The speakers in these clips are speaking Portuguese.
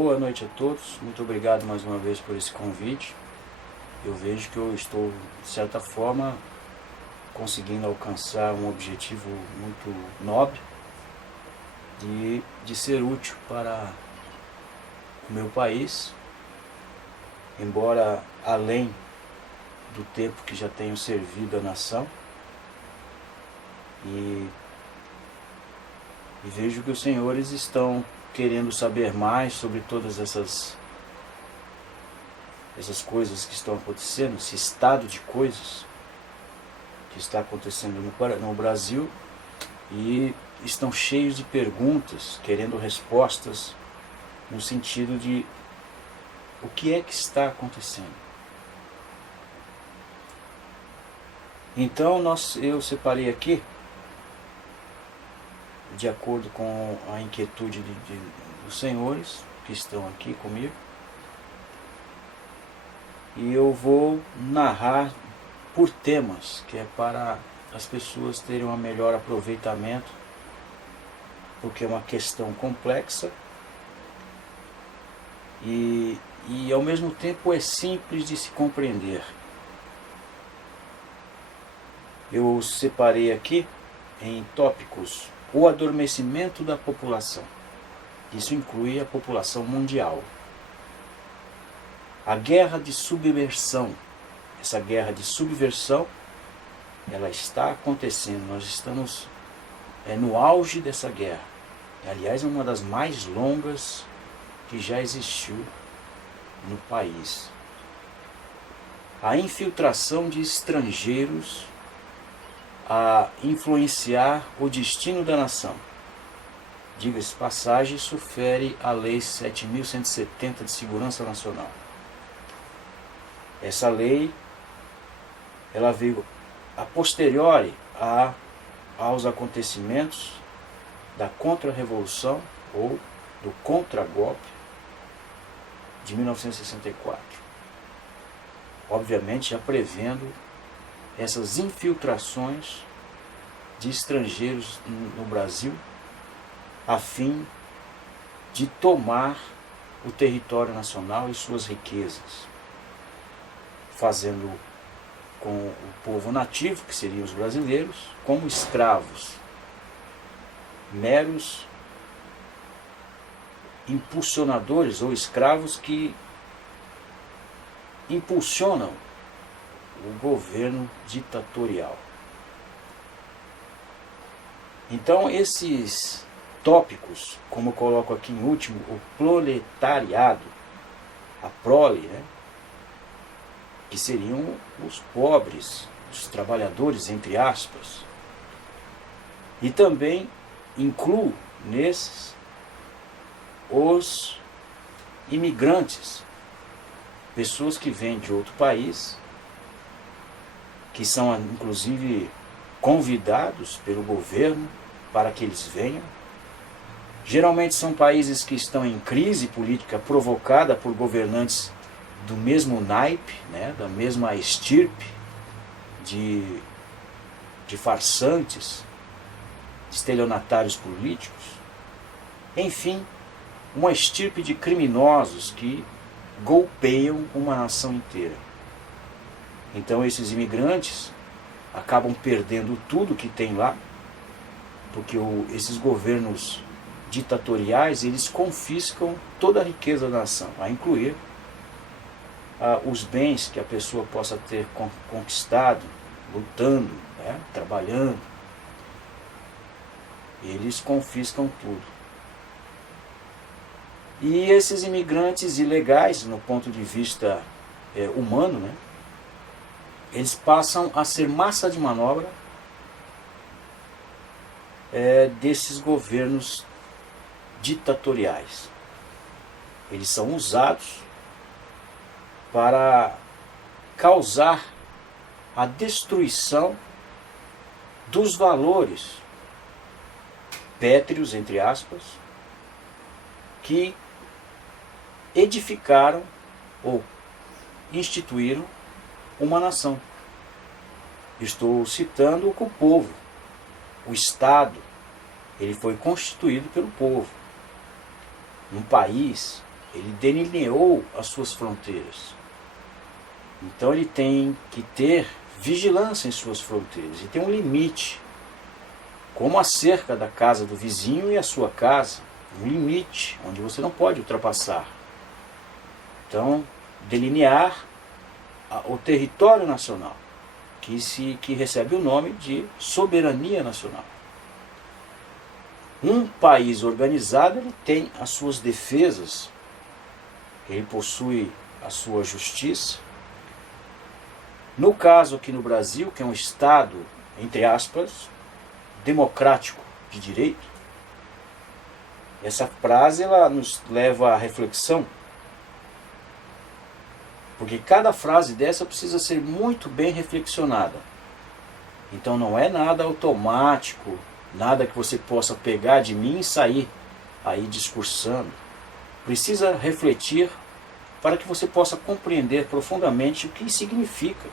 Boa noite a todos, muito obrigado mais uma vez por esse convite. Eu vejo que eu estou, de certa forma, conseguindo alcançar um objetivo muito nobre de ser útil para o meu país, embora além do tempo que já tenho servido à nação, e vejo que os senhores estão querendo saber mais sobre todas essas coisas que estão acontecendo, esse estado de coisas que está acontecendo no Brasil, e estão cheios de perguntas, querendo respostas no sentido de o que é que está acontecendo. Então eu separei aqui, de acordo com a inquietude dos senhores que estão aqui comigo, e eu vou narrar por temas, que é para as pessoas terem um melhor aproveitamento, porque é uma questão complexa e ao mesmo tempo é simples de se compreender. Eu separei aqui em tópicos o adormecimento da população. Isso inclui a população mundial. A guerra de subversão. Essa guerra de subversão, ela está acontecendo. Nós estamos no auge dessa guerra. Aliás, é uma das mais longas que já existiu no país. A infiltração de estrangeiros a influenciar o destino da nação. Diga-se passagem, isso fere a Lei 7.170 de Segurança Nacional. Essa lei, ela veio a posteriori aos acontecimentos da Contra-Revolução ou do Contra-Golpe de 1964. Obviamente já prevendo essas infiltrações de estrangeiros no Brasil, a fim de tomar o território nacional e suas riquezas, fazendo com o povo nativo, que seriam os brasileiros, como escravos, meros impulsionadores ou escravos que impulsionam o governo ditatorial. Então esses tópicos, como eu coloco aqui em último, o proletariado, a prole, que seriam os pobres, os trabalhadores, entre aspas, e também incluo nesses os imigrantes, pessoas que vêm de outro país, que são inclusive convidados pelo governo para que eles venham. Geralmente são países que estão em crise política provocada por governantes do mesmo naipe, da mesma estirpe de farsantes, de estelionatários políticos, enfim, uma estirpe de criminosos que golpeiam uma nação inteira. Então esses imigrantes acabam perdendo tudo que tem lá, porque esses governos ditatoriais, eles confiscam toda a riqueza da nação, a incluir os bens que a pessoa possa ter conquistado, lutando, trabalhando. Eles confiscam tudo. E esses imigrantes ilegais, no ponto de vista humano, eles passam a ser massa de manobra desses governos ditatoriais. Eles são usados para causar a destruição dos valores pétreos, entre aspas, que edificaram ou instituíram uma nação. Estou citando o povo. O Estado, ele foi constituído pelo povo. Um país, ele delineou as suas fronteiras. Então ele tem que ter vigilância em suas fronteiras, e tem um limite, como a cerca da casa do vizinho e a sua casa, um limite onde você não pode ultrapassar. Então, delinear o território nacional, que recebe o nome de soberania nacional. Um país organizado, ele tem as suas defesas, ele possui a sua justiça. No caso aqui no Brasil, que é um Estado, entre aspas, democrático de direito, essa frase ela nos leva à reflexão, porque cada frase dessa precisa ser muito bem reflexionada. Então não é nada automático, nada que você possa pegar de mim e sair aí discursando. Precisa refletir para que você possa compreender profundamente o que significa.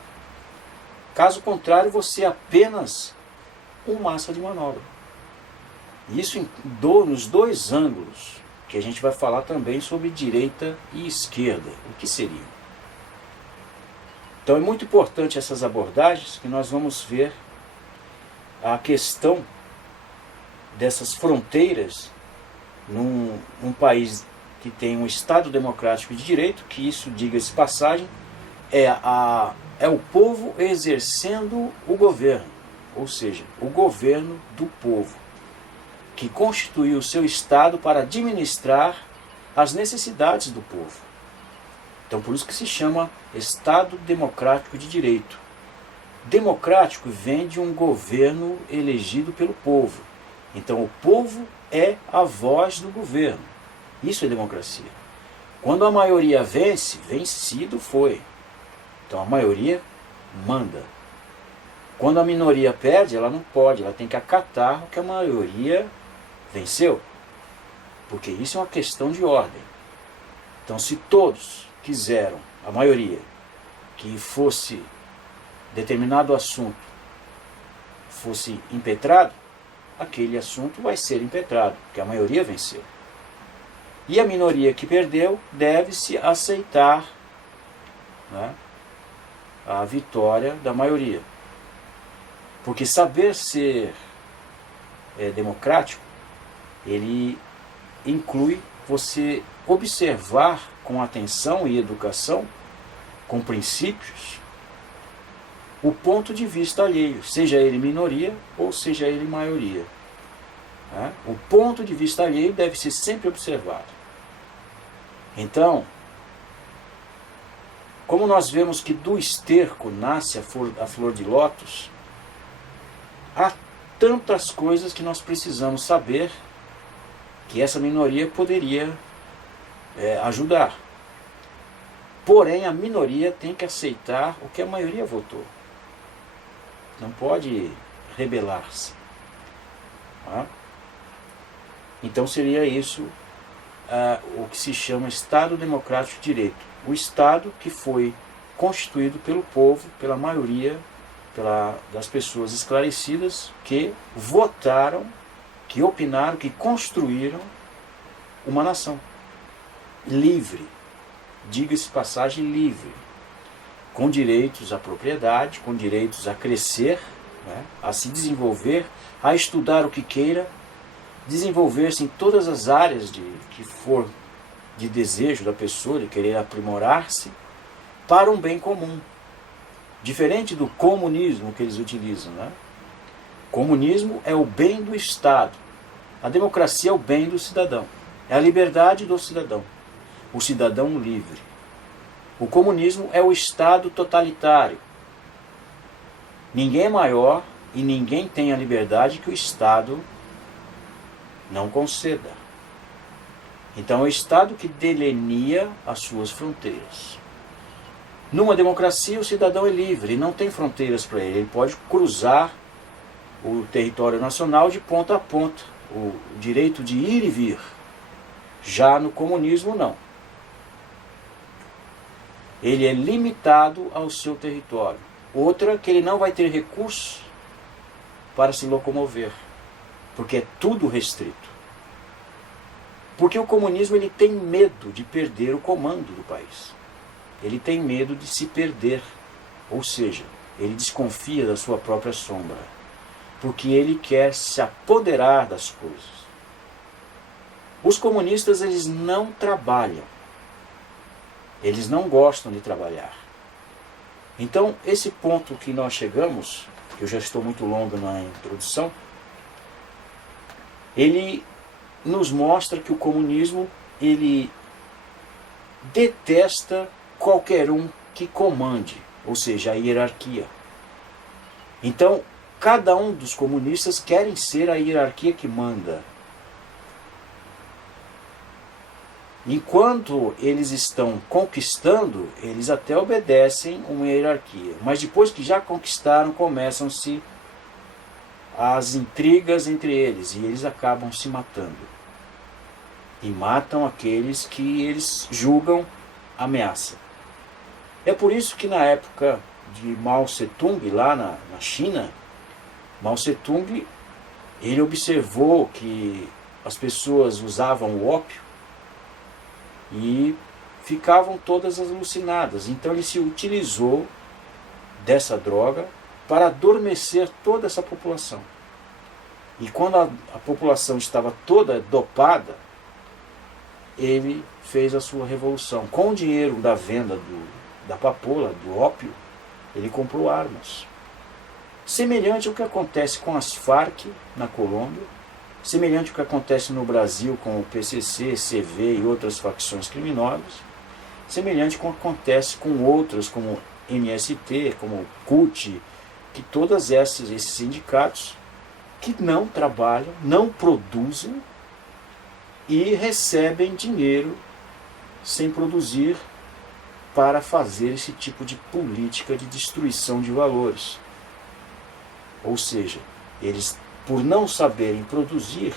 Caso contrário, você é apenas massa de manobra. Isso nos dois ângulos, que a gente vai falar também sobre direita e esquerda. O que seriam? Então é muito importante essas abordagens, que nós vamos ver a questão dessas fronteiras num país que tem um Estado democrático de direito, que isso, diga-se passagem, é o povo exercendo o governo, ou seja, o governo do povo, que constituiu o seu Estado para administrar as necessidades do povo. Então por isso que se chama Estado Democrático de Direito. Democrático vem de um governo elegido pelo povo. Então o povo é a voz do governo. Isso é democracia. Quando a maioria vence, vencido foi. Então a maioria manda. Quando a minoria perde, ela não pode, ela tem que acatar o que a maioria venceu. Porque isso é uma questão de ordem. Então se todos quiseram, a maioria, que fosse determinado assunto fosse impetrado, aquele assunto vai ser impetrado, porque a maioria venceu. E a minoria que perdeu deve-se aceitar, né, a vitória da maioria. Porque saber ser democrático, ele inclui você observar com atenção e educação, com princípios, o ponto de vista alheio, seja ele minoria ou seja ele maioria. Né? O ponto de vista alheio deve ser sempre observado. Então, como nós vemos que do esterco nasce a flor de lótus, há tantas coisas que nós precisamos saber que essa minoria poderia ajudar. Porém, a minoria tem que aceitar o que a maioria votou. Não pode rebelar-se. Tá? Então seria isso o que se chama Estado Democrático de Direito. O Estado que foi constituído pelo povo, pela maioria das pessoas esclarecidas que votaram, que opinaram, que construíram uma nação livre, diga-se passagem, livre, com direitos à propriedade, com direitos a crescer, né, a se desenvolver, a estudar o que queira, desenvolver-se em todas as áreas que for de desejo da pessoa, de querer aprimorar-se, para um bem comum. Diferente do comunismo que eles utilizam. Né? Comunismo é o bem do Estado. A democracia é o bem do cidadão. É a liberdade do cidadão. O cidadão livre. O comunismo é o Estado totalitário. Ninguém é maior e ninguém tem a liberdade que o Estado não conceda. Então é o Estado que delineia as suas fronteiras. Numa democracia, o cidadão é livre e não tem fronteiras para ele. Ele pode cruzar o território nacional de ponta a ponta, o direito de ir e vir. Já no comunismo, não. Ele é limitado ao seu território. Outra, que ele não vai ter recursos para se locomover, porque é tudo restrito. Porque o comunismo ele tem medo de perder o comando do país. Ele tem medo de se perder. Ou seja, ele desconfia da sua própria sombra. Porque ele quer se apoderar das coisas. Os comunistas eles não trabalham. Eles não gostam de trabalhar. Então, esse ponto que nós chegamos, que eu já estou muito longo na introdução, ele nos mostra que o comunismo ele detesta qualquer um que comande, ou seja, a hierarquia. Então, cada um dos comunistas querem ser a hierarquia que manda. Enquanto eles estão conquistando, eles até obedecem uma hierarquia. Mas depois que já conquistaram, começam-se as intrigas entre eles. E eles acabam se matando. E matam aqueles que eles julgam ameaça. É por isso que na época de Mao Tse-tung, lá na China, Mao Tse-tung ele observou que as pessoas usavam o ópio e ficavam todas alucinadas. Então ele se utilizou dessa droga para adormecer toda essa população. E quando a população estava toda dopada, ele fez a sua revolução. Com o dinheiro da venda da papoula, do ópio, ele comprou armas. Semelhante ao que acontece com as Farc na Colômbia, semelhante ao que acontece no Brasil com o PCC, CV e outras facções criminosas, semelhante ao que acontece com outras como MST, como CUT, que todos esses sindicatos que não trabalham, não produzem e recebem dinheiro sem produzir para fazer esse tipo de política de destruição de valores. Ou seja, eles, por não saberem produzir,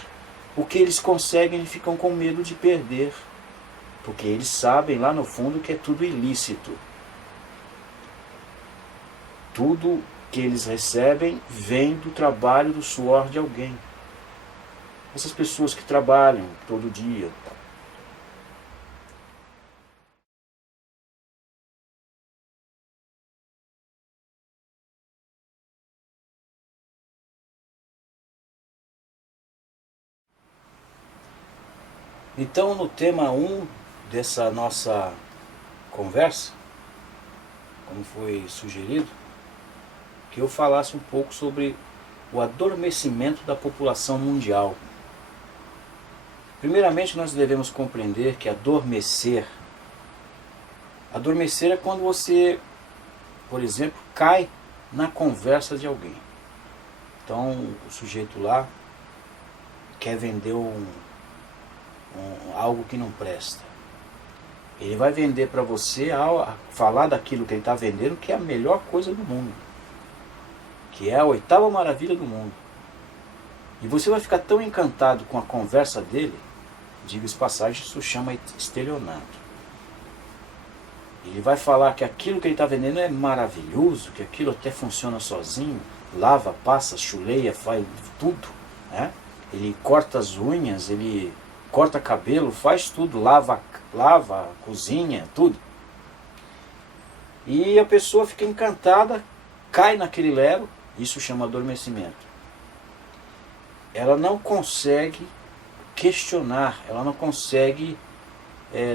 o que eles conseguem, eles ficam com medo de perder. Porque eles sabem lá no fundo que é tudo ilícito. Tudo que eles recebem vem do trabalho, do suor de alguém. Essas pessoas que trabalham todo dia. Então, no tema 1 dessa nossa conversa, como foi sugerido, que eu falasse um pouco sobre o adormecimento da população mundial. Primeiramente, nós devemos compreender que adormecer é quando você, por exemplo, cai na conversa de alguém. Então, o sujeito lá quer vender algo que não presta. Ele vai vender para você, falar daquilo que ele está vendendo, que é a melhor coisa do mundo, que é a 8ª maravilha do mundo. E você vai ficar tão encantado com a conversa dele, diga-se passagem, isso chama estelionato. Ele vai falar que aquilo que ele está vendendo é maravilhoso, que aquilo até funciona sozinho, lava, passa, chuleia, faz tudo, né? Ele corta as unhas, ele corta cabelo, faz tudo, lava, cozinha, tudo. E a pessoa fica encantada, cai naquele lero, isso chama adormecimento. Ela não consegue questionar, ela não consegue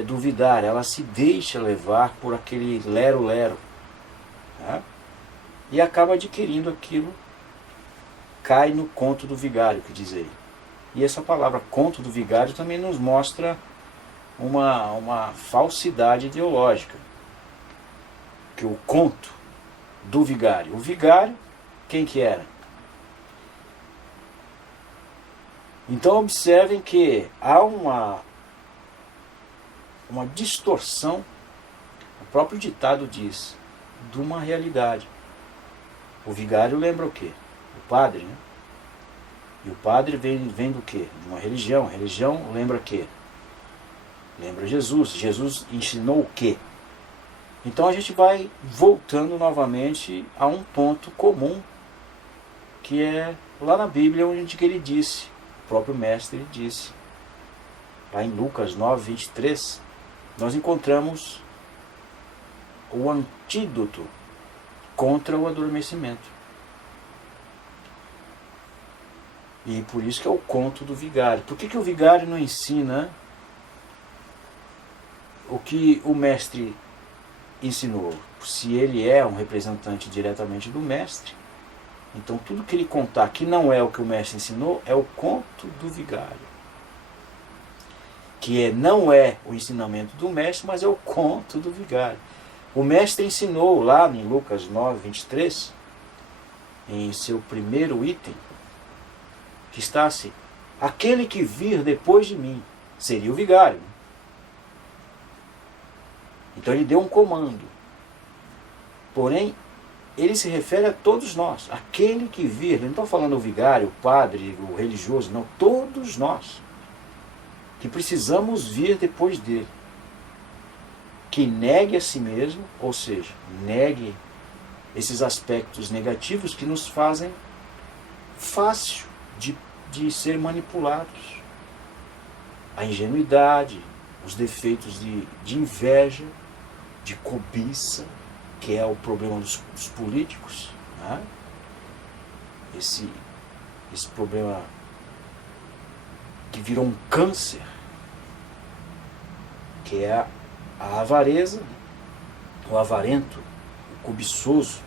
duvidar, ela se deixa levar por aquele lero-lero, né? E acaba adquirindo aquilo, cai no conto do vigário, que diz aí. E essa palavra conto do vigário também nos mostra uma falsidade ideológica. Que o conto do vigário. O vigário, quem que era? Então observem que há uma distorção, o próprio ditado diz, de uma realidade. O vigário lembra o quê? O padre, né? E o padre vem do quê? De uma religião. A religião lembra o quê? Lembra Jesus. Jesus ensinou o quê? Então a gente vai voltando novamente a um ponto comum, que é lá na Bíblia onde ele disse, o próprio mestre disse, lá em Lucas 9, 23, nós encontramos o antídoto contra o adormecimento. E por isso que é o conto do vigário. Por que o vigário não ensina o que o mestre ensinou? Se ele é um representante diretamente do mestre, então tudo que ele contar que não é o que o mestre ensinou é o conto do vigário. Que não é o ensinamento do mestre, mas é o conto do vigário. O mestre ensinou lá em Lucas 9, 23, em seu primeiro item, que está assim: aquele que vir depois de mim seria o vigário. Então ele deu um comando. Porém, ele se refere a todos nós. Aquele que vir, ele não está falando o vigário, o padre, o religioso, não, todos nós, que precisamos vir depois dele. Que negue a si mesmo, ou seja, negue esses aspectos negativos que nos fazem fácil de ser manipulados. A ingenuidade, os defeitos de inveja, de cobiça, que é o problema dos políticos, né? Esse problema que virou um câncer, que é a avareza, o avarento, o cobiçoso.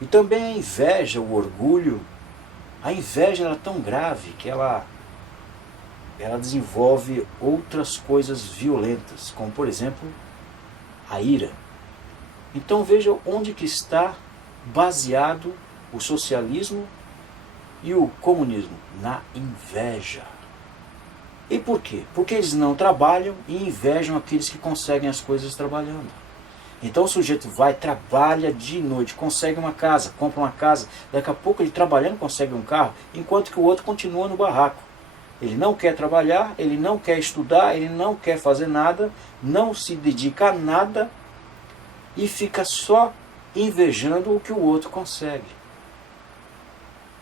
E também a inveja, o orgulho. A inveja ela é tão grave que ela desenvolve outras coisas violentas, como por exemplo a ira. Então veja onde que está baseado o socialismo e o comunismo: na inveja. E por quê? Porque eles não trabalham e invejam aqueles que conseguem as coisas trabalhando. Então o sujeito vai, trabalha de noite, consegue uma casa, compra uma casa, daqui a pouco ele trabalhando consegue um carro, enquanto que o outro continua no barraco. Ele não quer trabalhar, ele não quer estudar, ele não quer fazer nada, não se dedica a nada e fica só invejando o que o outro consegue.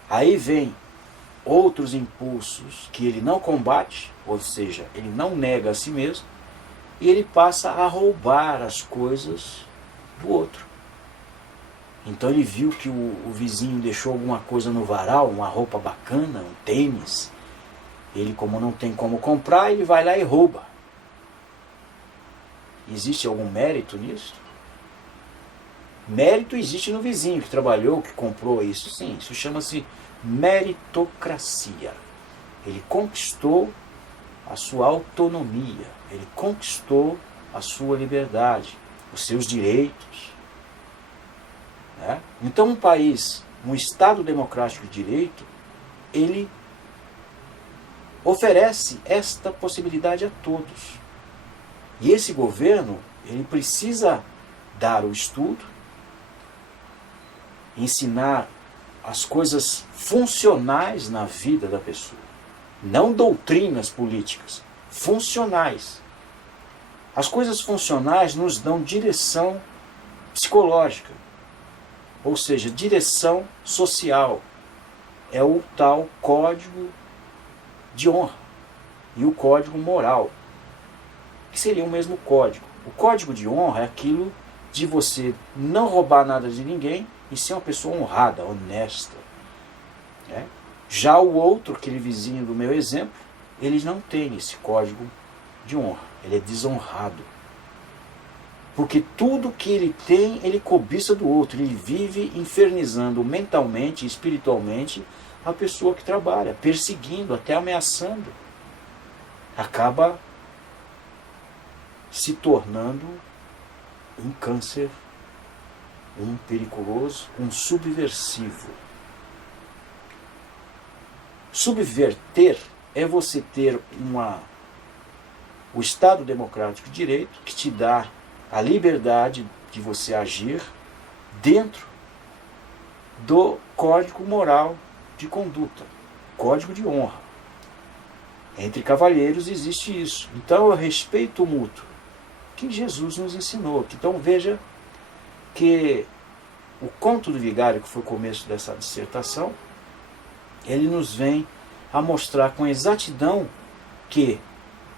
Aí vem outros impulsos que ele não combate, ou seja, ele não nega a si mesmo, e ele passa a roubar as coisas do outro. Então ele viu que o vizinho deixou alguma coisa no varal, uma roupa bacana, um tênis. Ele, como não tem como comprar, ele vai lá e rouba. Existe algum mérito nisso? Mérito existe no vizinho que trabalhou, que comprou isso. Sim, isso chama-se meritocracia. Ele conquistou a sua autonomia, ele conquistou a sua liberdade, os seus direitos. Né? Então um país, um Estado democrático de direito, ele oferece esta possibilidade a todos. E esse governo, ele precisa dar o estudo, ensinar as coisas funcionais na vida da pessoa. Não doutrinas políticas, funcionais. As coisas funcionais nos dão direção psicológica, ou seja, direção social. É o tal código de honra e o código moral, que seria o mesmo código. O código de honra é aquilo de você não roubar nada de ninguém e ser uma pessoa honrada, honesta. Né? Já o outro, aquele vizinho do meu exemplo, ele não tem esse código de honra. Ele é desonrado. Porque tudo que ele tem, ele cobiça do outro. Ele vive infernizando mentalmente e espiritualmente a pessoa que trabalha, perseguindo, até ameaçando. Acaba se tornando um câncer, um periculoso, um subversivo. Subverter é você ter o Estado Democrático de Direito que te dá a liberdade de você agir dentro do Código Moral de Conduta, Código de Honra. Entre cavalheiros existe isso. Então é o respeito mútuo que Jesus nos ensinou. Então veja que o conto do vigário, que foi o começo dessa dissertação, ele nos vem a mostrar com exatidão que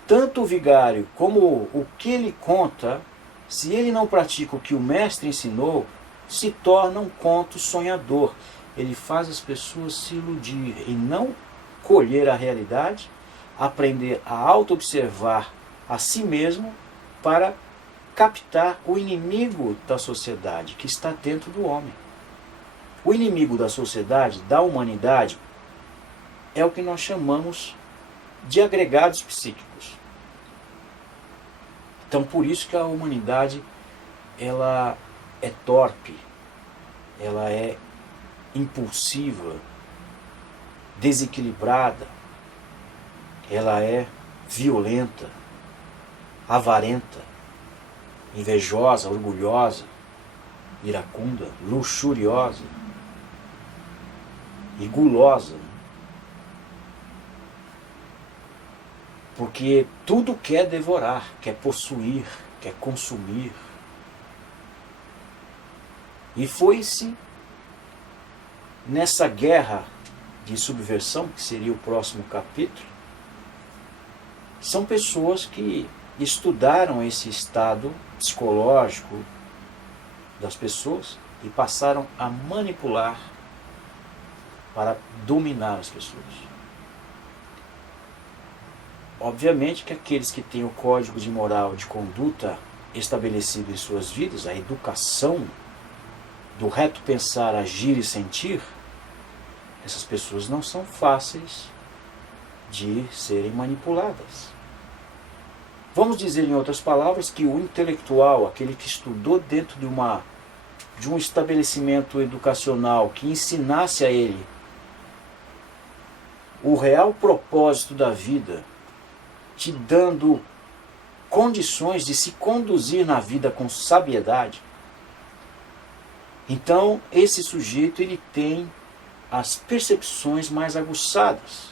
tanto o vigário como o que ele conta, se ele não pratica o que o mestre ensinou, se torna um conto sonhador. Ele faz as pessoas se iludir e não colher a realidade, aprender a auto-observar a si mesmo para captar o inimigo da sociedade que está dentro do homem. O inimigo da sociedade, da humanidade, é o que nós chamamos de agregados psíquicos. Então, por isso que a humanidade ela é torpe, ela é impulsiva, desequilibrada, ela é violenta, avarenta, invejosa, orgulhosa, iracunda, luxuriosa e gulosa. Porque tudo quer devorar, quer possuir, quer consumir. E foi-se nessa guerra de subversão, que seria o próximo capítulo, são pessoas que estudaram esse estado psicológico das pessoas e passaram a manipular para dominar as pessoas. Obviamente que aqueles que têm o código de moral, de conduta estabelecido em suas vidas, a educação do reto pensar, agir e sentir, essas pessoas não são fáceis de serem manipuladas. Vamos dizer em outras palavras que o intelectual, aquele que estudou dentro de um estabelecimento educacional que ensinasse a ele o real propósito da vida, te dando condições de se conduzir na vida com sabiedade, então esse sujeito ele tem as percepções mais aguçadas,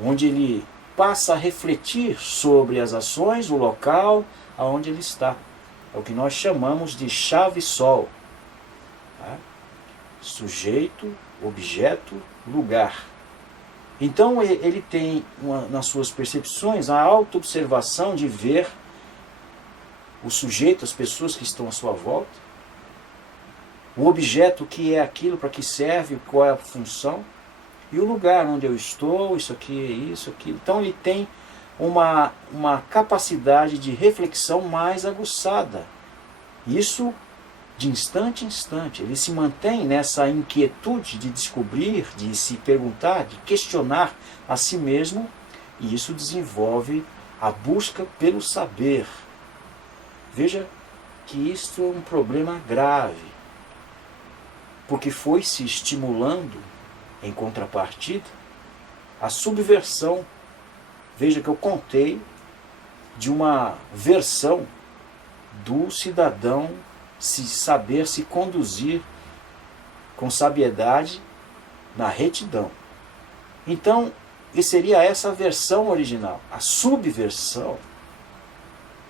onde ele passa a refletir sobre as ações, o local aonde ele está. É o que nós chamamos de chave-sol. Tá? Sujeito, objeto, lugar. Então ele tem nas suas percepções a auto-observação de ver o sujeito, as pessoas que estão à sua volta, o objeto que é aquilo, para que serve, qual é a função, e o lugar onde eu estou, isso aqui é isso, aquilo. Então ele tem uma capacidade de reflexão mais aguçada. Isso de instante em instante. Ele se mantém nessa inquietude de descobrir, de se perguntar, de questionar a si mesmo, e isso desenvolve a busca pelo saber. Veja que isto é um problema grave, porque foi se estimulando, em contrapartida, a subversão. Veja que eu contei de uma versão do cidadão saber se conduzir com sabiedade na retidão. Então, seria essa a versão original. A subversão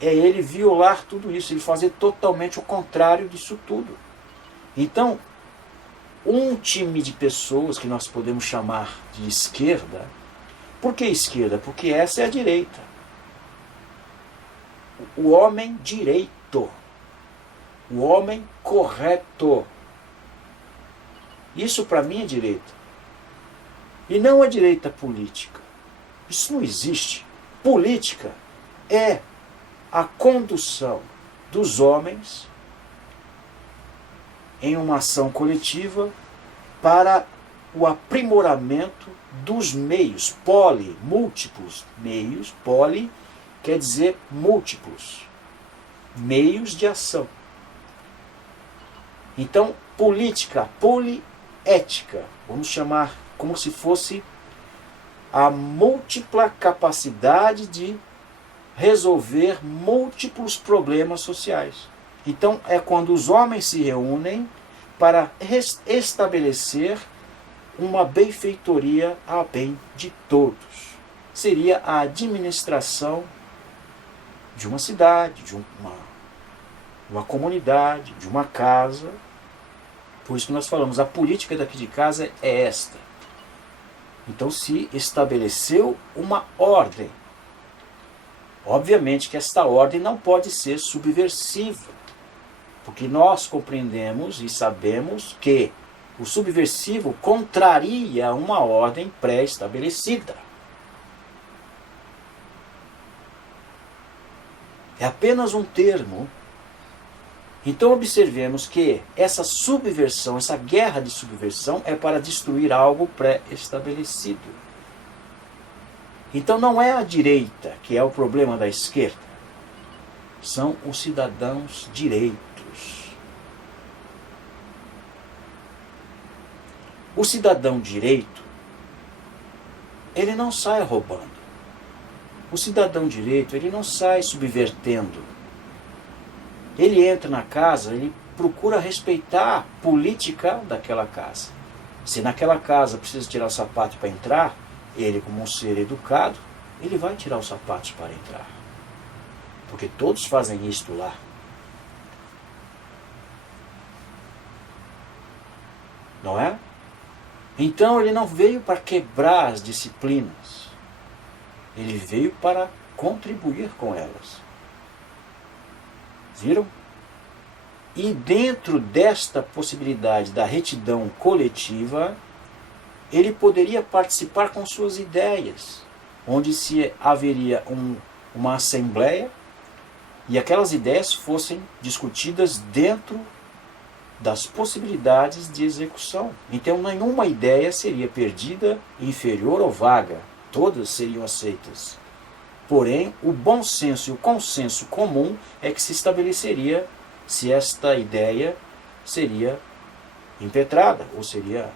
é ele violar tudo isso, ele fazer totalmente o contrário disso tudo. Então, um time de pessoas que nós podemos chamar de esquerda. Por que esquerda? Porque essa é a direita. O homem direito. O homem correto. Isso para mim é direita. E não a direita política. Isso não existe. Política é a condução dos homens em uma ação coletiva para o aprimoramento dos meios, múltiplos meios, quer dizer múltiplos, meios de ação. Então, política, poliética, vamos chamar como se fosse a múltipla capacidade de resolver múltiplos problemas sociais. Então, é quando os homens se reúnem para estabelecer uma benfeitoria a bem de todos. Seria a administração de uma cidade, de uma comunidade, de uma casa. Por isso que nós falamos, a política daqui de casa é esta. Então se estabeleceu uma ordem. Obviamente que esta ordem não pode ser subversiva, porque nós compreendemos e sabemos que o subversivo contraria uma ordem pré-estabelecida. É apenas um termo. Então observemos que essa subversão, essa guerra de subversão é para destruir algo pré-estabelecido. Então não é a direita que é o problema da esquerda. São os cidadãos direitos. O cidadão direito, ele não sai roubando. O cidadão direito, ele não sai subvertendo. Ele entra na casa, ele procura respeitar a política daquela casa. Se naquela casa precisa tirar o sapato para entrar, ele, como um ser educado, ele vai tirar os sapatos para entrar. Porque todos fazem isto lá. Não é? Então ele não veio para quebrar as disciplinas. Ele veio para contribuir com elas. Viram? E dentro desta possibilidade da retidão coletiva, ele poderia participar com suas ideias, onde se haveria uma assembleia e aquelas ideias fossem discutidas dentro das possibilidades de execução. Então nenhuma ideia seria perdida, inferior ou vaga. Todas seriam aceitas. Porém, o bom senso e o consenso comum é que se estabeleceria se esta ideia seria impetrada ou seria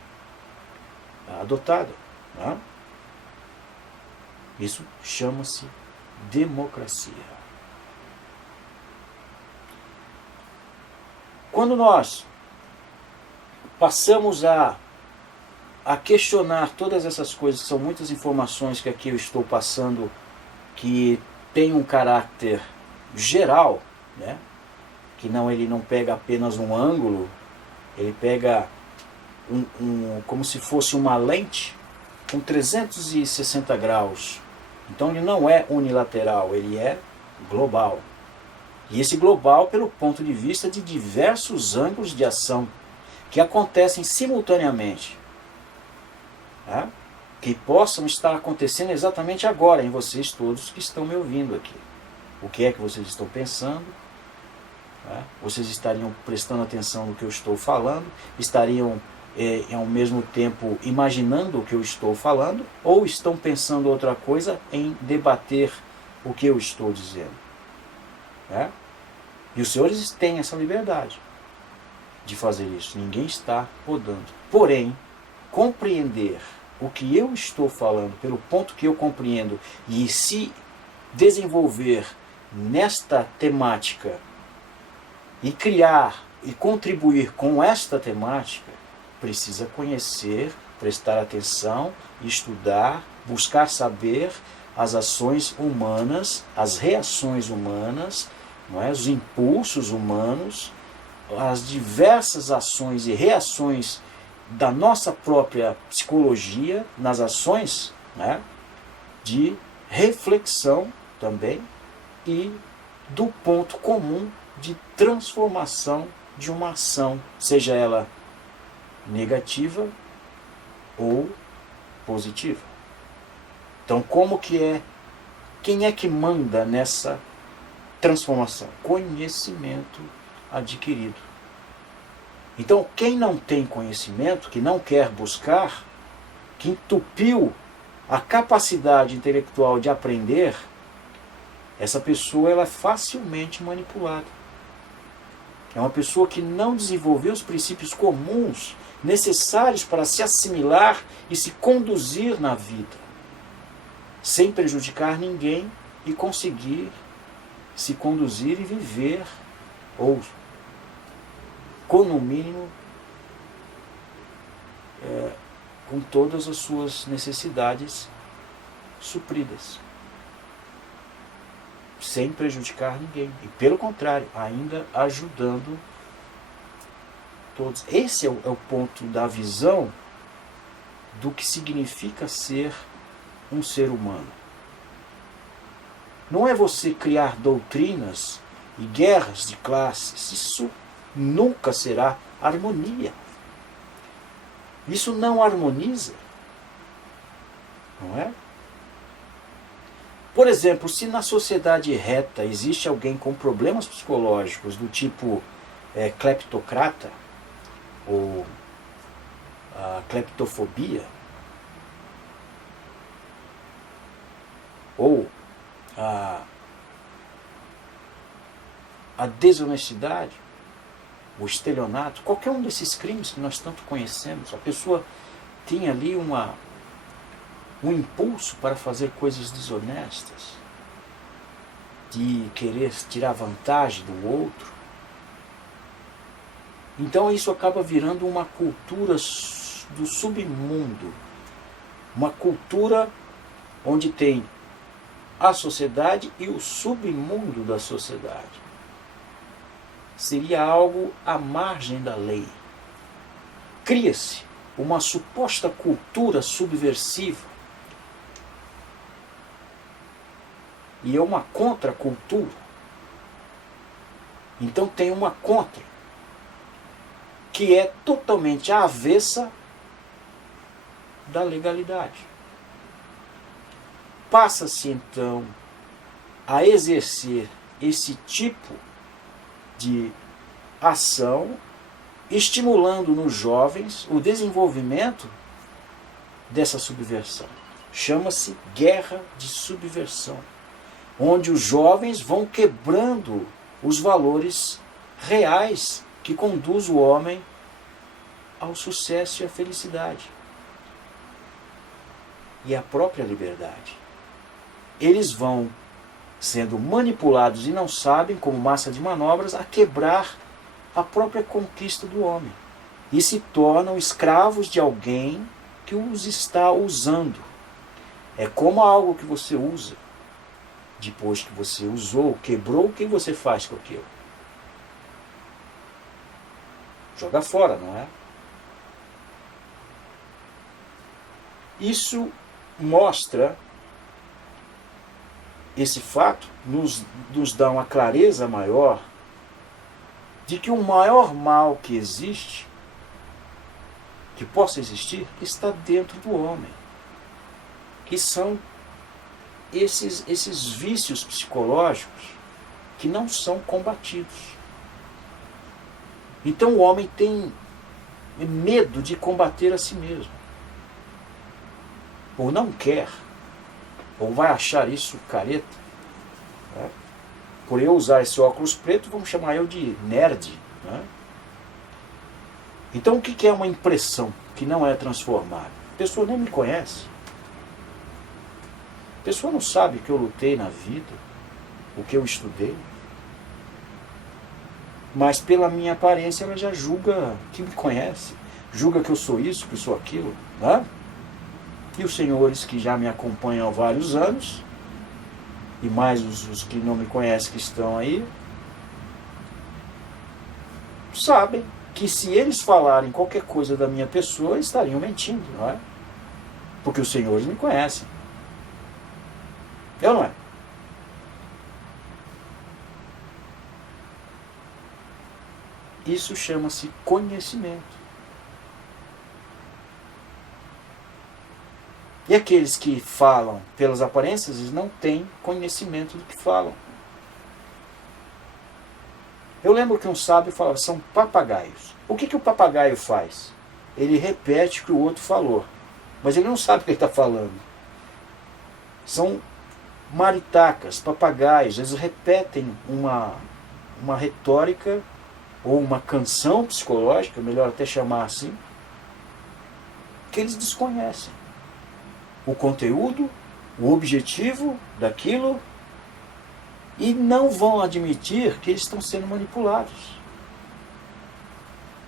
adotada. Né? Isso chama-se democracia. Quando nós passamos a questionar todas essas coisas, que são muitas informações que aqui eu estou passando, que tem um caráter geral, né? Que ele não pega apenas um ângulo, ele pega como se fosse uma lente com 360 graus. Então ele não é unilateral, ele é global. E esse global pelo ponto de vista de diversos ângulos de ação que acontecem simultaneamente. Tá? Que possam estar acontecendo exatamente agora em vocês todos que estão me ouvindo aqui. O que é que vocês estão pensando? Tá? Vocês estariam prestando atenção no que eu estou falando? Estariam ao mesmo tempo imaginando o que eu estou falando? Ou estão pensando outra coisa em debater o que eu estou dizendo? Tá? E os senhores têm essa liberdade de fazer isso. Ninguém está podando. Porém, compreender o que eu estou falando, pelo ponto que eu compreendo, e se desenvolver nesta temática, e criar e contribuir com esta temática, precisa conhecer, prestar atenção, estudar, buscar saber as ações humanas, as reações humanas, não é? Os impulsos humanos, as diversas ações e reações da nossa própria psicologia nas ações, né, de reflexão também e do ponto comum de transformação de uma ação, seja ela negativa ou positiva. Então, quem é que manda nessa transformação? Conhecimento adquirido. Então, quem não tem conhecimento, que não quer buscar, que entupiu a capacidade intelectual de aprender, essa pessoa ela é facilmente manipulada. É uma pessoa que não desenvolveu os princípios comuns necessários para se assimilar e se conduzir na vida, sem prejudicar ninguém e conseguir se conduzir e viver, ou com no mínimo com todas as suas necessidades supridas, sem prejudicar ninguém, e pelo contrário, ainda ajudando todos. Esse é o ponto da visão do que significa ser um ser humano. Não é você criar doutrinas e guerras de classes. Isso nunca será harmonia. Isso não harmoniza. Não é? Por exemplo, se na sociedade reta existe alguém com problemas psicológicos do tipo cleptocrata ou cleptofobia ou a desonestidade, o estelionato, qualquer um desses crimes que nós tanto conhecemos, a pessoa tem ali um impulso para fazer coisas desonestas, de querer tirar vantagem do outro. Então isso acaba virando uma cultura do submundo, uma cultura onde tem a sociedade e o submundo da sociedade. Seria algo à margem da lei. Cria-se uma suposta cultura subversiva e é uma contracultura. Então tem uma contra, que é totalmente à avessa da legalidade. Passa-se então a exercer esse tipo de ação, estimulando nos jovens o desenvolvimento dessa subversão. Chama-se guerra de subversão, onde os jovens vão quebrando os valores reais que conduz o homem ao sucesso e à felicidade e à própria liberdade. Eles vão sendo manipulados e não sabem, como massa de manobras, a quebrar a própria conquista do homem e se tornam escravos de alguém que os está usando. É como algo que você usa. Depois que você usou, quebrou, o que você faz com aquilo? Joga fora, não é? Isso mostra, esse fato nos dá uma clareza maior de que o maior mal que existe, que possa existir, está dentro do homem, que são esses vícios psicológicos que não são combatidos. Então o homem tem medo de combater a si mesmo. Ou não quer, ou vai achar isso careta. Né? Por eu usar esse óculos preto, vamos chamar eu de nerd. Né? Então o que é uma impressão que não é transformada? A pessoa nem me conhece. A pessoa não sabe que eu lutei na vida, o que eu estudei. Mas pela minha aparência ela já julga que me conhece, julga que eu sou isso, que eu sou aquilo. Né? E os senhores que já me acompanham há vários anos, e mais os que não me conhecem que estão aí, sabem que se eles falarem qualquer coisa da minha pessoa, estariam mentindo, não é? Porque os senhores me conhecem. Eu não é? Isso chama-se conhecimento. E aqueles que falam pelas aparências, eles não têm conhecimento do que falam. Eu lembro que um sábio falava, são papagaios. O que o papagaio faz? Ele repete o que o outro falou, mas ele não sabe o que ele está falando. São maritacas, papagaios, eles repetem uma retórica ou uma canção psicológica, melhor até chamar assim, que eles desconhecem. O conteúdo, o objetivo daquilo, e não vão admitir que eles estão sendo manipulados.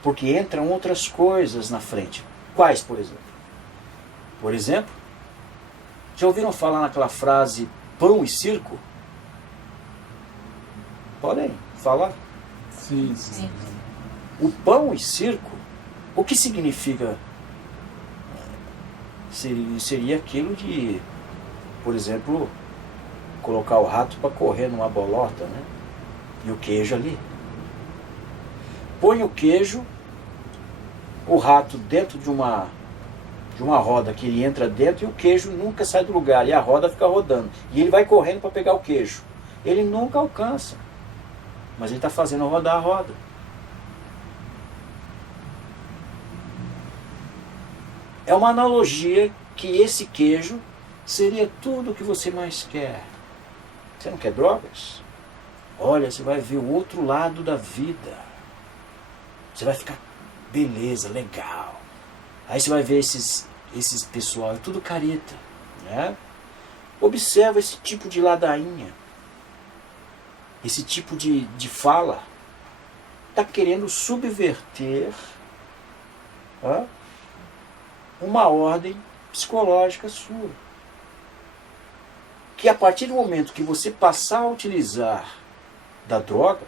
Porque entram outras coisas na frente. Quais, por exemplo? Por exemplo, já ouviram falar naquela frase pão e circo? Podem falar? Sim, sim. O pão e circo, o que significa? Seria aquilo de, por exemplo, colocar o rato para correr numa bolota, né? E o queijo ali. Põe o queijo, o rato dentro de uma roda que ele entra dentro e o queijo nunca sai do lugar e a roda fica rodando. E ele vai correndo para pegar o queijo. Ele nunca alcança, mas ele está fazendo rodar a roda. É uma analogia que esse queijo seria tudo o que você mais quer. Você não quer drogas? Olha, você vai ver o outro lado da vida. Você vai ficar, beleza, legal. Aí você vai ver esses pessoal, é tudo careta, né? Observa esse tipo de ladainha. Esse tipo de fala. Está querendo subverter uma ordem psicológica sua. Que a partir do momento que você passar a utilizar da droga,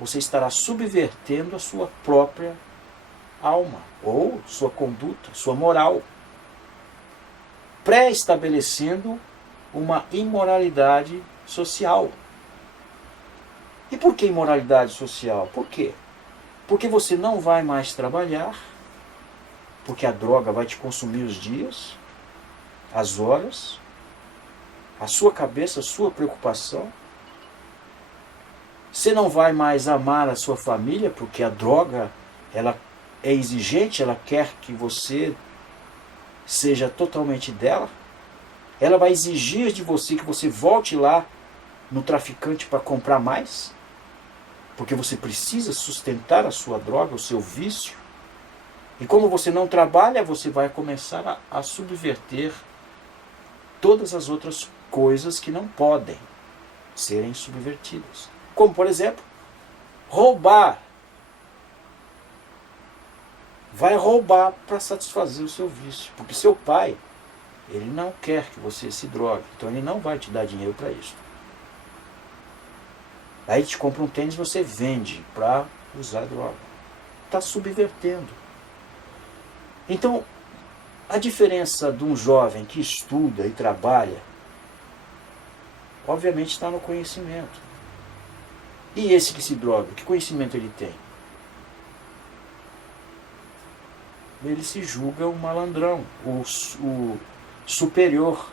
você estará subvertendo a sua própria alma, ou sua conduta, sua moral, pré-estabelecendo uma imoralidade social. E por que imoralidade social? Por quê? Porque você não vai mais trabalhar, porque a droga vai te consumir os dias, as horas, a sua cabeça, a sua preocupação. Você não vai mais amar a sua família, porque a droga, ela é exigente, ela quer que você seja totalmente dela. Ela vai exigir de você que você volte lá no traficante para comprar mais, porque você precisa sustentar a sua droga, o seu vício. E como você não trabalha, você vai começar a subverter todas as outras coisas que não podem serem subvertidas. Como, por exemplo, roubar. Vai roubar para satisfazer o seu vício. Porque seu pai, ele não quer que você se drogue. Então ele não vai te dar dinheiro para isso. Aí te compra um tênis e você vende para usar droga. Está subvertendo. Então, a diferença de um jovem que estuda e trabalha, obviamente está no conhecimento. E esse que se droga, que conhecimento ele tem? Ele se julga um malandrão, o superior.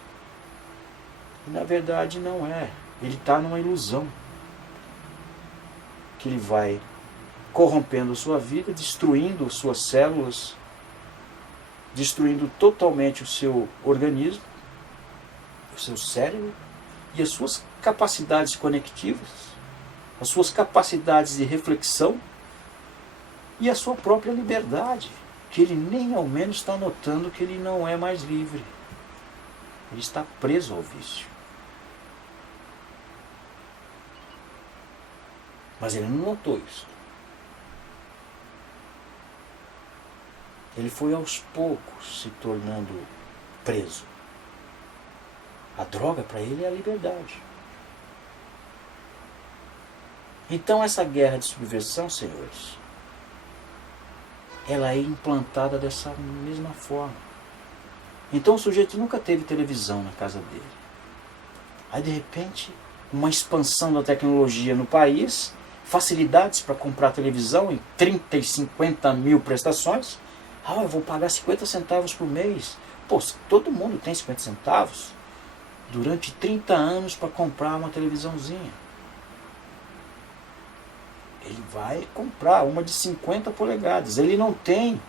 E na verdade não é. Ele está numa ilusão. Que ele vai corrompendo sua vida, destruindo suas células, destruindo totalmente o seu organismo, o seu cérebro e as suas capacidades conectivas, as suas capacidades de reflexão e a sua própria liberdade, que ele nem ao menos está notando que ele não é mais livre. Ele está preso ao vício. Mas ele não notou isso. Ele foi aos poucos se tornando preso. A droga para ele é a liberdade. Então essa guerra de subversão, senhores, ela é implantada dessa mesma forma. Então o sujeito nunca teve televisão na casa dele. Aí de repente, uma expansão da tecnologia no país, facilidades para comprar televisão em 30 e 50 mil prestações. Eu vou pagar 50 centavos por mês. Pô, todo mundo tem 50 centavos durante 30 anos para comprar uma televisãozinha. Ele vai comprar uma de 50 polegadas. Ele não tem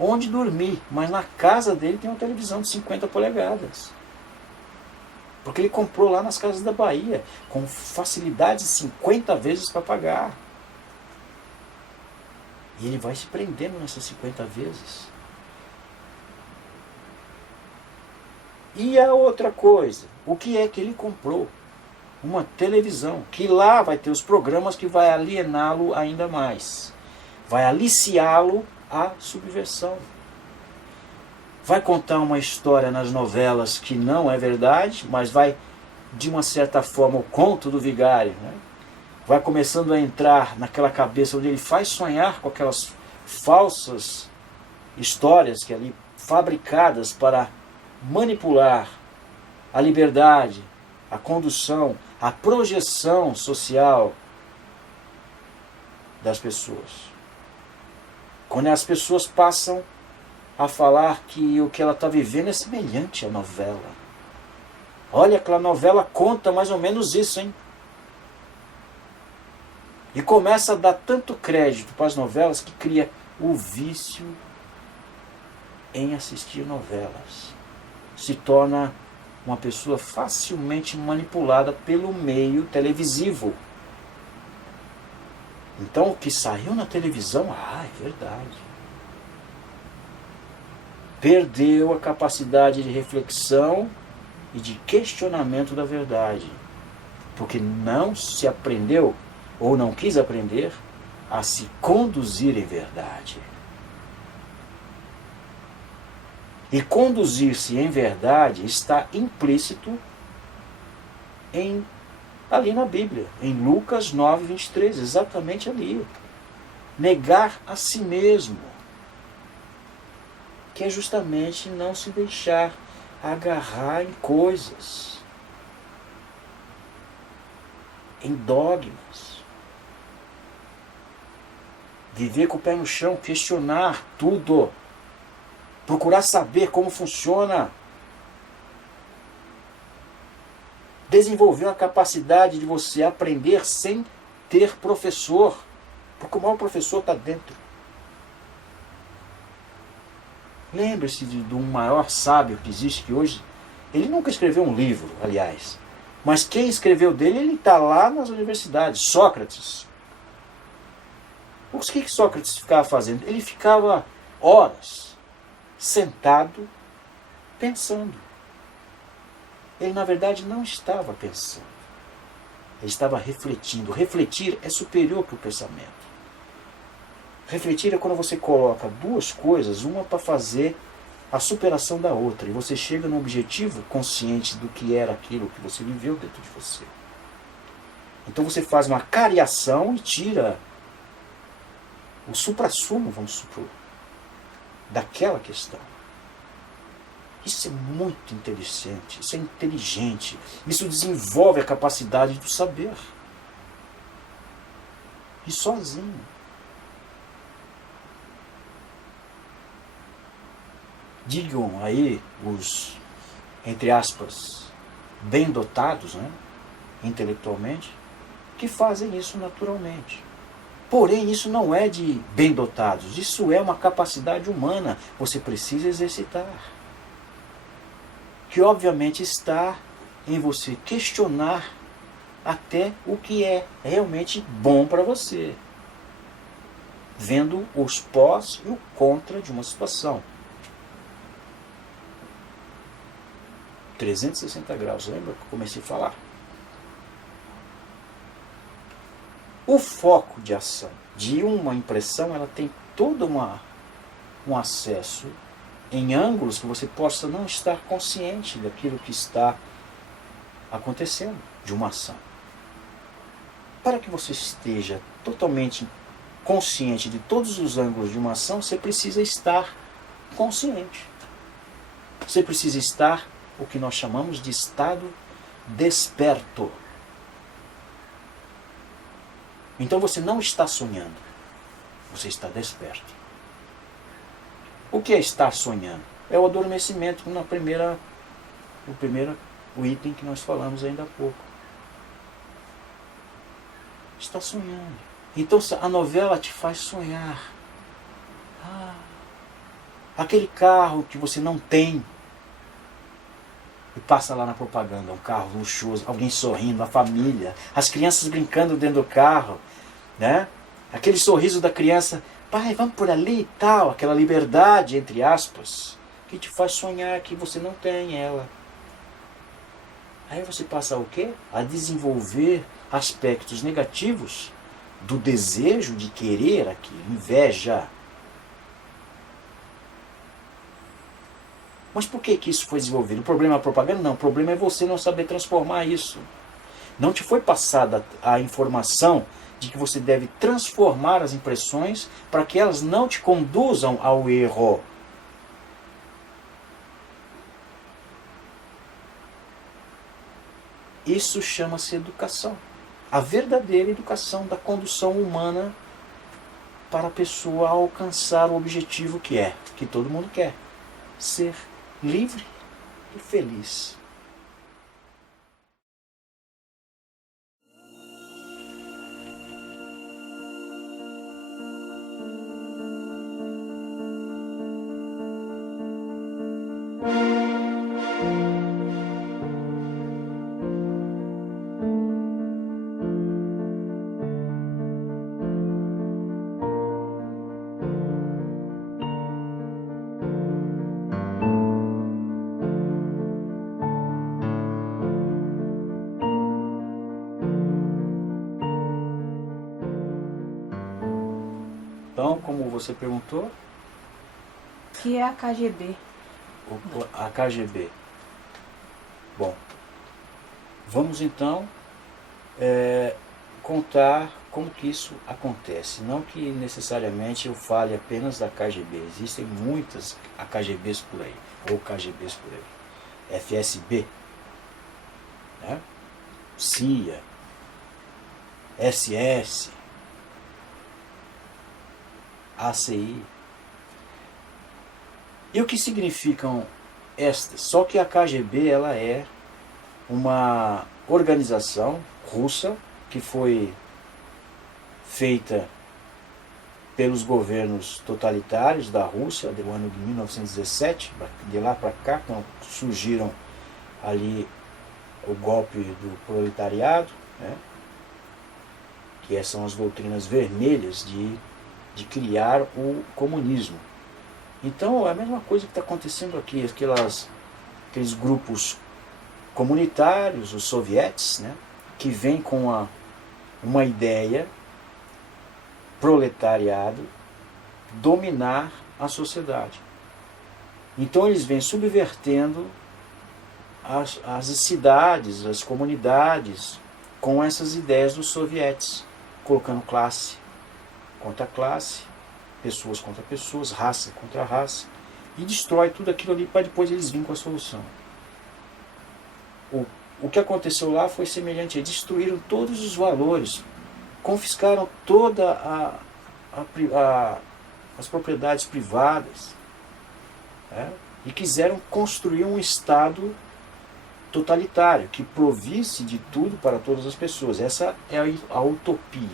onde dormir, mas na casa dele tem uma televisão de 50 polegadas. Porque ele comprou lá nas casas da Bahia, com facilidade de 50 vezes para pagar. E ele vai se prendendo nessas 50 vezes. E a outra coisa, o que é que ele comprou? Uma televisão, que lá vai ter os programas que vai aliená-lo ainda mais. Vai aliciá-lo à subversão. Vai contar uma história nas novelas que não é verdade, mas vai, de uma certa forma, o conto do vigário, né? Vai começando a entrar naquela cabeça onde ele faz sonhar com aquelas falsas histórias que ali fabricadas para manipular a liberdade, a condução, a projeção social das pessoas. Quando as pessoas passam a falar que o que ela está vivendo é semelhante à novela. Olha, aquela novela conta mais ou menos isso, hein? E começa a dar tanto crédito para as novelas que cria o vício em assistir novelas. Se torna uma pessoa facilmente manipulada pelo meio televisivo. Então o que saiu na televisão, é verdade. Perdeu a capacidade de reflexão e de questionamento da verdade. Porque não se aprendeu, ou não quis aprender, a se conduzir em verdade. E conduzir-se em verdade está implícito ali na Bíblia, em Lucas 9, 23, exatamente ali. Negar a si mesmo, que é justamente não se deixar agarrar em coisas, em dogmas. Viver com o pé no chão, questionar tudo. Procurar saber como funciona. Desenvolver a capacidade de você aprender sem ter professor. Porque o maior professor está dentro. Lembre-se de um maior sábio que existe, que hoje... Ele nunca escreveu um livro, aliás. Mas quem escreveu dele, ele está lá nas universidades. Sócrates. O que Sócrates ficava fazendo? Ele ficava horas sentado, pensando. Ele, na verdade, não estava pensando. Ele estava refletindo. Refletir é superior que o pensamento. Refletir é quando você coloca duas coisas, uma para fazer a superação da outra, e você chega no objetivo consciente do que era aquilo que você viveu dentro de você. Então você faz uma cariação e tira o suprassumo, vamos supor, daquela questão. Isso é muito inteligente, isso é inteligente, isso desenvolve a capacidade do saber. E sozinho. Digam aí os, entre aspas, bem dotados, né, intelectualmente, que fazem isso naturalmente. Porém, isso não é de bem dotados, isso é uma capacidade humana, você precisa exercitar. Que obviamente está em você questionar até o que é realmente bom para você, vendo os pós e o contra de uma situação. 360 graus, lembra que eu comecei a falar? O foco de ação de uma impressão, ela tem todo um acesso em ângulos que você possa não estar consciente daquilo que está acontecendo, de uma ação. Para que você esteja totalmente consciente de todos os ângulos de uma ação, você precisa estar consciente. Você precisa estar o que nós chamamos de estado desperto. Então você não está sonhando, você está desperto. O que é estar sonhando? É o adormecimento, o item que nós falamos ainda há pouco. Está sonhando. Então a novela te faz sonhar. Aquele carro que você não tem, e passa lá na propaganda, um carro luxuoso, alguém sorrindo, a família, as crianças brincando dentro do carro, né? Aquele sorriso da criança, pai, vamos por ali e tal, aquela liberdade, entre aspas, que te faz sonhar que você não tem ela. Aí você passa o quê? A desenvolver aspectos negativos do desejo de querer aquilo, inveja. Mas por que isso foi desenvolvido? O problema é a propaganda? Não, o problema é você não saber transformar isso. Não te foi passada a informação de que você deve transformar as impressões para que elas não te conduzam ao erro. Isso chama-se educação. A verdadeira educação da condução humana para a pessoa alcançar o objetivo que todo mundo quer: ser livre e feliz. Então, como você perguntou, O que é a KGB? a KGB. Bom, vamos então contar como que isso acontece. Não que necessariamente eu fale apenas da KGB. Existem muitas KGBs por aí, ou KGBs por aí. FSB, né? CIA, SS, ACI. E o que significam estas? Só que a KGB ela é uma organização russa que foi feita pelos governos totalitários da Rússia do ano de 1917, de lá para cá, quando surgiram ali o golpe do proletariado, né? Que são as doutrinas vermelhas de criar o comunismo. Então é a mesma coisa que está acontecendo aqui, aqueles grupos comunitários, os sovietes, né, que vêm com uma ideia, proletariado, dominar a sociedade. Então eles vêm subvertendo as cidades, as comunidades, com essas ideias dos sovietes, colocando classe contra classe, pessoas contra pessoas, raça contra raça, e destrói tudo aquilo ali para depois eles virem com a solução. O que aconteceu lá foi semelhante, eles destruíram todos os valores, confiscaram toda as propriedades privadas, né? E quiseram construir um Estado totalitário, que provisse de tudo para todas as pessoas. Essa é a utopia,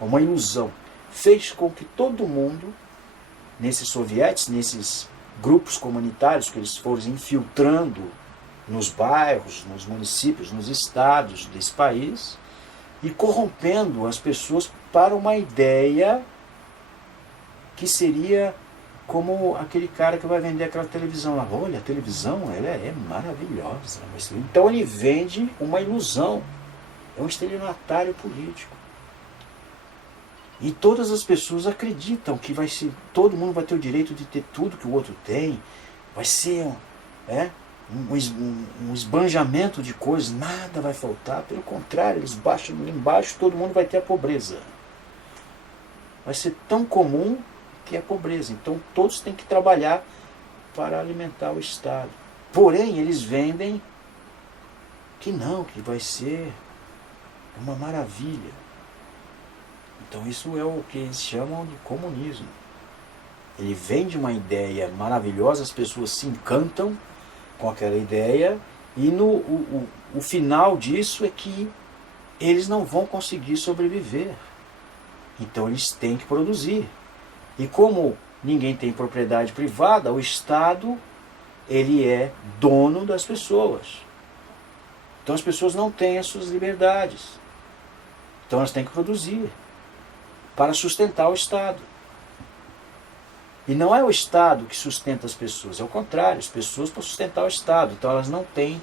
uma ilusão. Fez com que todo mundo, nesses sovietes, nesses grupos comunitários que eles foram infiltrando nos bairros, nos municípios, nos estados desse país, e corrompendo as pessoas para uma ideia que seria como aquele cara que vai vender aquela televisão lá. Olha, a televisão ela é maravilhosa. Então ele vende uma ilusão. É um estelionatário político. E todas as pessoas acreditam que todo mundo vai ter o direito de ter tudo que o outro tem. Vai ser um esbanjamento de coisas, nada vai faltar. Pelo contrário, embaixo todo mundo vai ter a pobreza. Vai ser tão comum que é a pobreza. Então todos têm que trabalhar para alimentar o Estado. Porém, eles vendem que não, que vai ser uma maravilha. Então isso é o que eles chamam de comunismo. Ele vende uma ideia maravilhosa, as pessoas se encantam com aquela ideia, e o final disso é que eles não vão conseguir sobreviver. Então eles têm que produzir. E como ninguém tem propriedade privada, o Estado ele é dono das pessoas. Então as pessoas não têm as suas liberdades. Então elas têm que produzir para sustentar o Estado. E não é o Estado que sustenta as pessoas, é o contrário, as pessoas para sustentar o Estado. Então elas não têm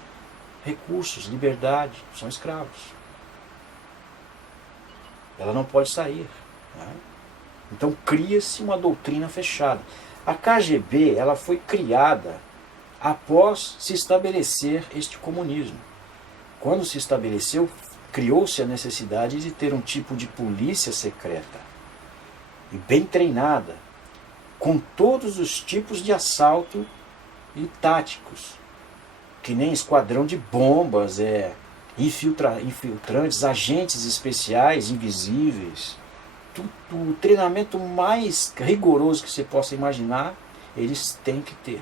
recursos, liberdade, são escravos. Ela não pode sair, né? Então cria-se uma doutrina fechada. A KGB ela foi criada após se estabelecer este comunismo. Quando se estabeleceu, criou-se a necessidade de ter um tipo de polícia secreta e bem treinada, com todos os tipos de assalto e táticos. que nem esquadrão de bombas, infiltrantes, agentes especiais, invisíveis. O treinamento mais rigoroso que você possa imaginar, eles têm que ter.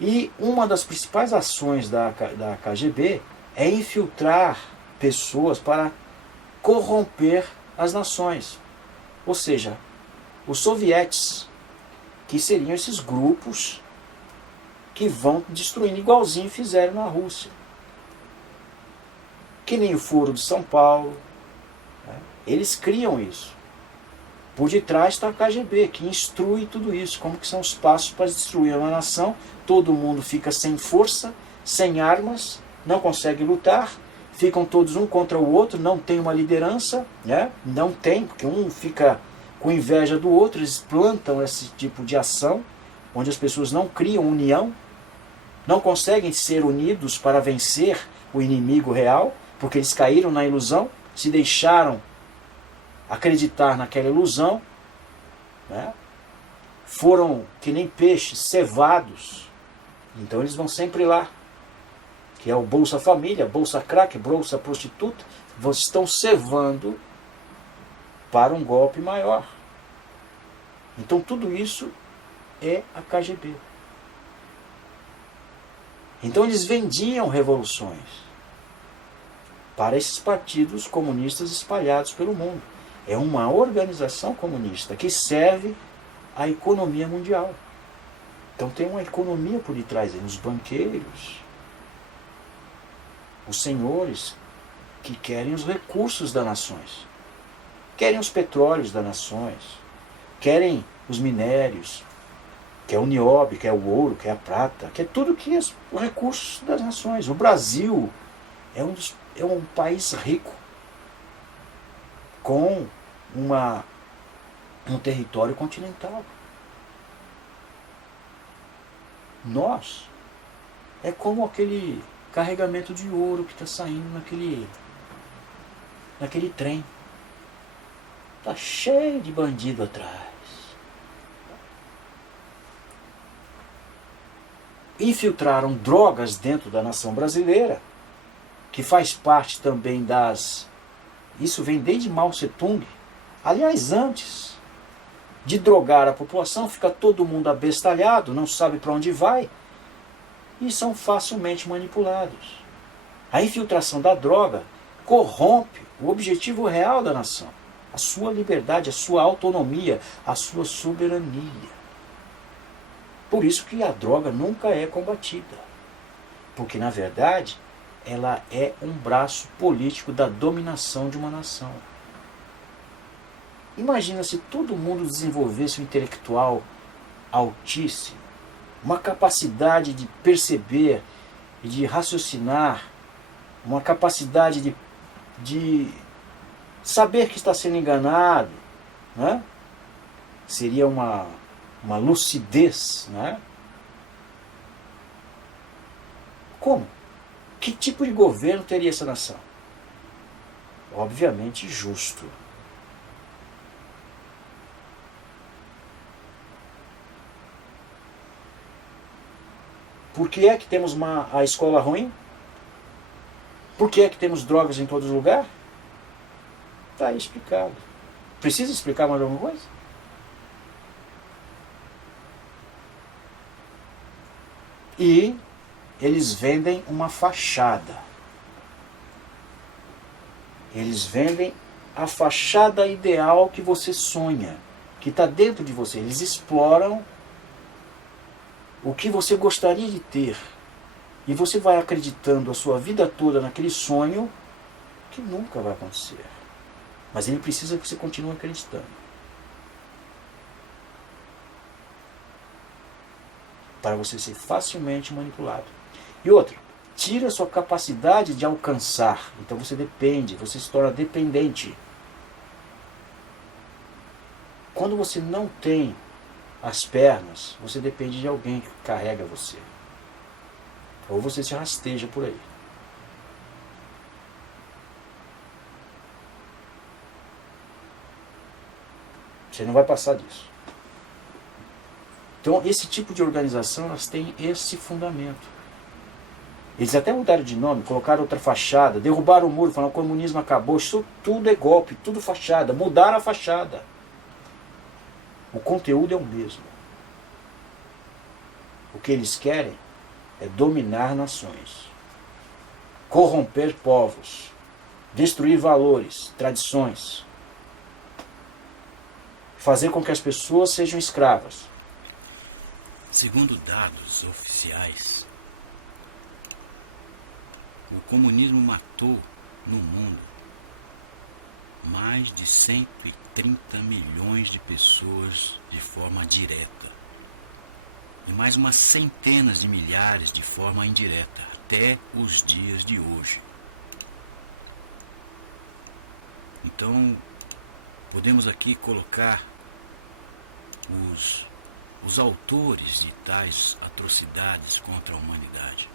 E uma das principais ações da KGB é infiltrar pessoas para corromper as nações. Ou seja, os sovietes, que seriam esses grupos que vão destruindo, igualzinho fizeram na Rússia. Que nem o Foro de São Paulo. Né? Eles criam isso. Por detrás está a KGB, que instrui tudo isso, como que são os passos para destruir uma nação. Todo mundo fica sem força, sem armas, não consegue lutar, ficam todos um contra o outro, não tem uma liderança, né? Não tem, porque um fica com inveja do outro, eles plantam esse tipo de ação, onde as pessoas não criam união, não conseguem ser unidos para vencer o inimigo real, porque eles caíram na ilusão, se deixaram acreditar naquela ilusão, né? Foram que nem peixes cevados, então eles vão sempre lá, que é o Bolsa Família, Bolsa Crack, Bolsa Prostituta, estão cevando para um golpe maior. Então tudo isso é a KGB. Então eles vendiam revoluções para esses partidos comunistas espalhados pelo mundo. É uma organização comunista que serve à economia mundial. Então tem uma economia por detrás, os banqueiros, os senhores que querem os recursos das nações, querem os petróleos das nações, querem os minérios, que é o nióbio, que é o ouro, que é a prata, que é tudo que é os recursos das nações. O Brasil é um país rico, com um território continental. Nós é como aquele carregamento de ouro que está saindo naquele trem. Está cheio de bandido atrás. Infiltraram drogas dentro da nação brasileira, que faz parte também isso vem desde Mao Tse-tung. Aliás, antes de drogar a população, fica todo mundo abestalhado, não sabe para onde vai, e são facilmente manipulados. A infiltração da droga corrompe o objetivo real da nação, a sua liberdade, a sua autonomia, a sua soberania. Por isso que a droga nunca é combatida, porque na verdade ela é um braço político da dominação de uma nação. Imagina se todo mundo desenvolvesse um intelectual altíssimo, uma capacidade de perceber e de raciocinar, uma capacidade de saber que está sendo enganado, né? Seria uma lucidez, né? Como? Que tipo de governo teria essa nação? Obviamente justo. Por que é que temos a escola ruim? Por que é que temos drogas em todo lugar? Está aí explicado. Precisa explicar mais alguma coisa? E eles vendem uma fachada. Eles vendem a fachada ideal que você sonha, que está dentro de você. Eles exploram o que você gostaria de ter. E você vai acreditando a sua vida toda naquele sonho que nunca vai acontecer. Mas ele precisa que você continue acreditando. Para você ser facilmente manipulado. E outra, tira a sua capacidade de alcançar. Então você depende, você se torna dependente. Quando você não tem as pernas, você depende de alguém que carrega você. Ou você se rasteja por aí. Você não vai passar disso. Então, esse tipo de organização, elas têm esse fundamento. Eles até mudaram de nome, colocaram outra fachada, derrubaram o muro, falaram que o comunismo acabou. Isso tudo é golpe, tudo fachada. Mudaram a fachada. O conteúdo é o mesmo. O que eles querem é dominar nações, corromper povos, destruir valores, tradições, fazer com que as pessoas sejam escravas. Segundo dados oficiais, o comunismo matou no mundo mais de 130 milhões de pessoas de forma direta e mais umas centenas de milhares de forma indireta, até os dias de hoje. Então, podemos aqui colocar os autores de tais atrocidades contra a humanidade.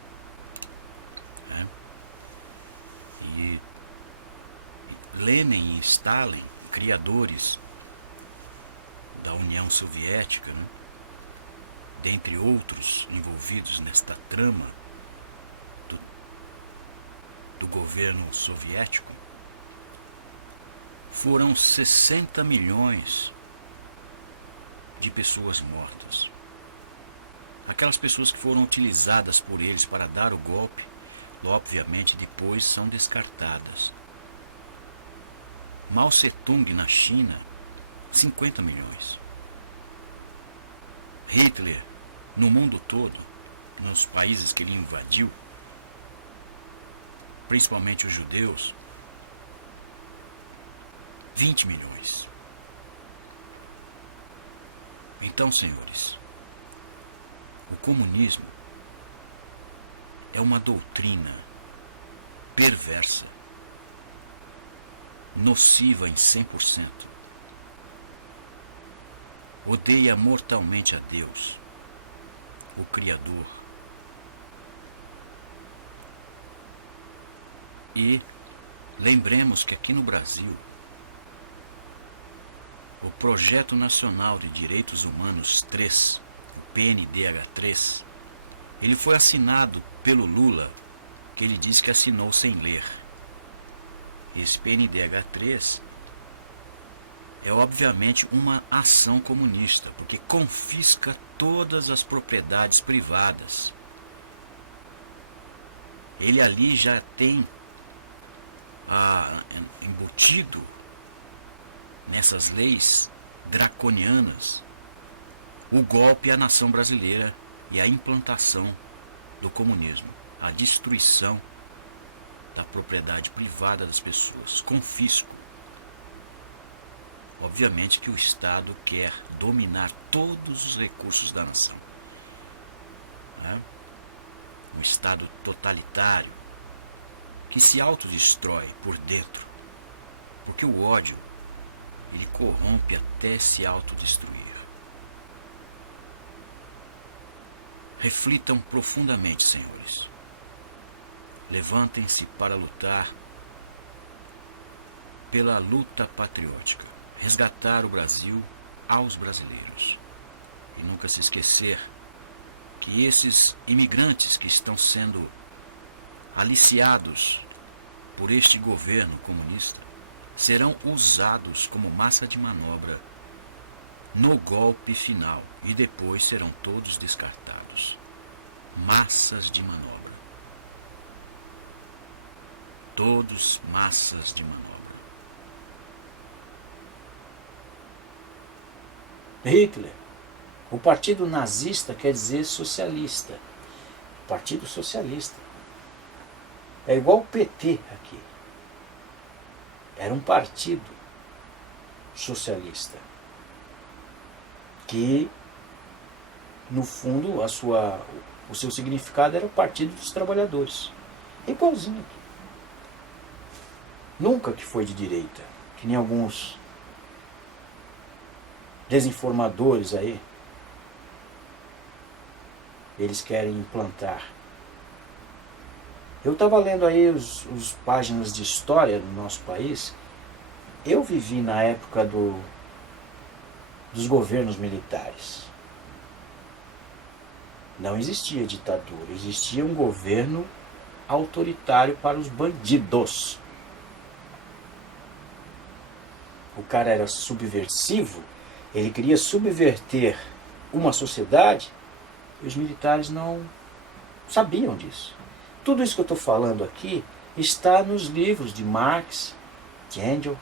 Né? E Lenin e Stalin, criadores da União Soviética, né? Dentre outros envolvidos nesta trama do governo soviético, foram 60 milhões de pessoas mortas. Aquelas pessoas que foram utilizadas por eles para dar o golpe, obviamente depois são descartadas. Mao Tse-tung na China, 50 milhões. Hitler no mundo todo, nos países que ele invadiu, principalmente os judeus, 20 milhões. Então, senhores, o comunismo é uma doutrina perversa, nociva em 100%. Odeia mortalmente a Deus, o Criador. E lembremos que aqui no Brasil, o Projeto Nacional de Direitos Humanos 3, o PNDH3, ele foi assinado pelo Lula, que ele diz que assinou sem ler. Esse PNDH3 é obviamente uma ação comunista, porque confisca todas as propriedades privadas. Ele ali já tem embutido nessas leis draconianas o golpe à nação brasileira e a implantação do comunismo, a destruição da propriedade privada das pessoas, confisco. Obviamente que o Estado quer dominar todos os recursos da nação. Né? Um Estado totalitário que se autodestrói por dentro, porque o ódio ele corrompe até se autodestruir. Reflitam profundamente, senhores. Levantem-se para lutar pela luta patriótica, resgatar o Brasil aos brasileiros. E nunca se esquecer que esses imigrantes que estão sendo aliciados por este governo comunista serão usados como massa de manobra no golpe final e depois serão todos descartados. Massas de manobra. Todos massas de manobra. Hitler, o partido nazista quer dizer socialista. Partido Socialista. É igual o PT aqui. Era um partido socialista que, no fundo, o seu significado era o Partido dos Trabalhadores. É igualzinho aqui. Nunca que foi de direita, que nem alguns desinformadores aí, eles querem implantar. Eu estava lendo aí os páginas de história do nosso país. Eu vivi na época dos governos militares. Não existia ditadura, existia um governo autoritário para os bandidos. O cara era subversivo, ele queria subverter uma sociedade e os militares não sabiam disso. Tudo isso que eu estou falando aqui está nos livros de Marx, de Engels.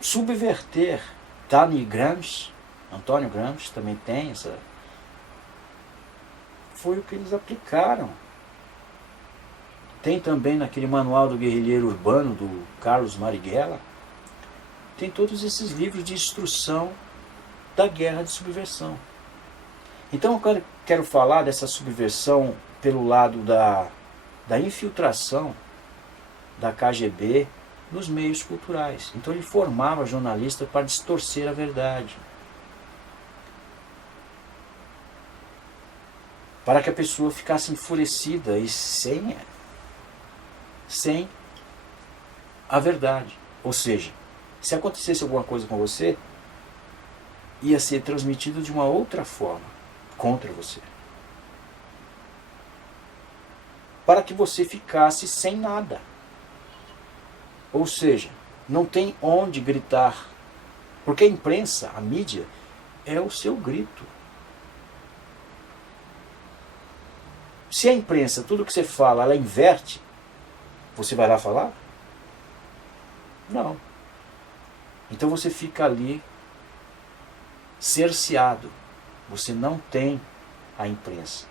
Subverter. Antônio Gramsci também tem essa. Foi o que eles aplicaram. Tem também naquele manual do guerrilheiro urbano do Carlos Marighella, tem todos esses livros de instrução da guerra de subversão. Então eu quero falar dessa subversão pelo lado da infiltração da KGB nos meios culturais. Então ele formava jornalistas para distorcer a verdade, para que a pessoa ficasse enfurecida e sem a verdade. Ou seja, se acontecesse alguma coisa com você, ia ser transmitido de uma outra forma contra você, para que você ficasse sem nada. Ou seja, não tem onde gritar, porque a imprensa, a mídia, é o seu grito. Se a imprensa, tudo que você fala, ela inverte, você vai lá falar? Não. Então você fica ali cerceado. Você não tem a imprensa.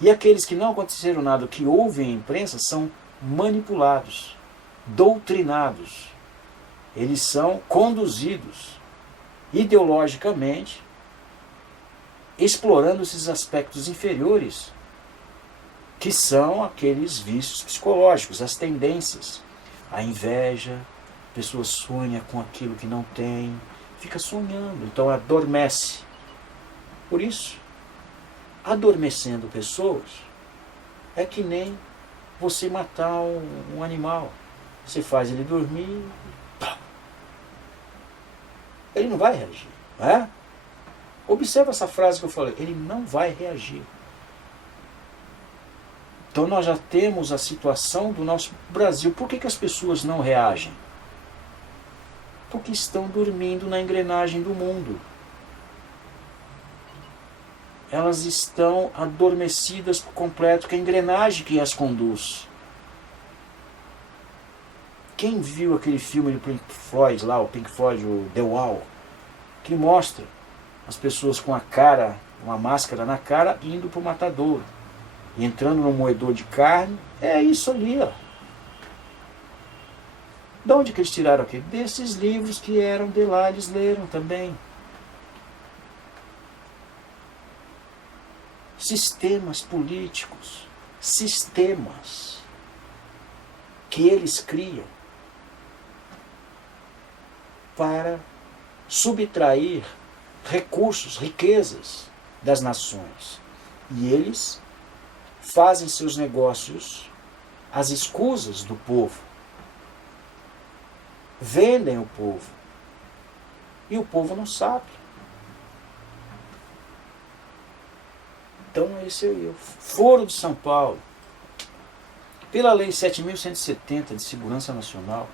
E aqueles que não aconteceram nada, que ouvem a imprensa, são manipulados, doutrinados. Eles são conduzidos ideologicamente, explorando esses aspectos inferiores, que são aqueles vícios psicológicos, as tendências, a inveja. A pessoa sonha com aquilo que não tem, fica sonhando, então adormece. Por isso, adormecendo pessoas é que nem você matar um animal. Você faz ele dormir, pá, ele não vai reagir, não é? Observa essa frase que eu falei, ele não vai reagir. Então nós já temos a situação do nosso Brasil. Por que as pessoas não reagem? Porque estão dormindo na engrenagem do mundo. Elas estão adormecidas por completo, que é a engrenagem que as conduz. Quem viu aquele filme do Pink Floyd lá, o Pink Floyd, o The Wall, que mostra as pessoas com a cara, uma máscara na cara, indo para o matadouro, entrando no moedor de carne, é isso ali, ó. De onde que eles tiraram aqui? Desses livros que eram de lá, eles leram também. Sistemas políticos, sistemas que eles criam para subtrair recursos, riquezas das nações. E eles fazem seus negócios às escusas do povo. Vendem o povo. E o povo não sabe. Então esse é o Foro de São Paulo. Pela Lei 7.170 de Segurança Nacional,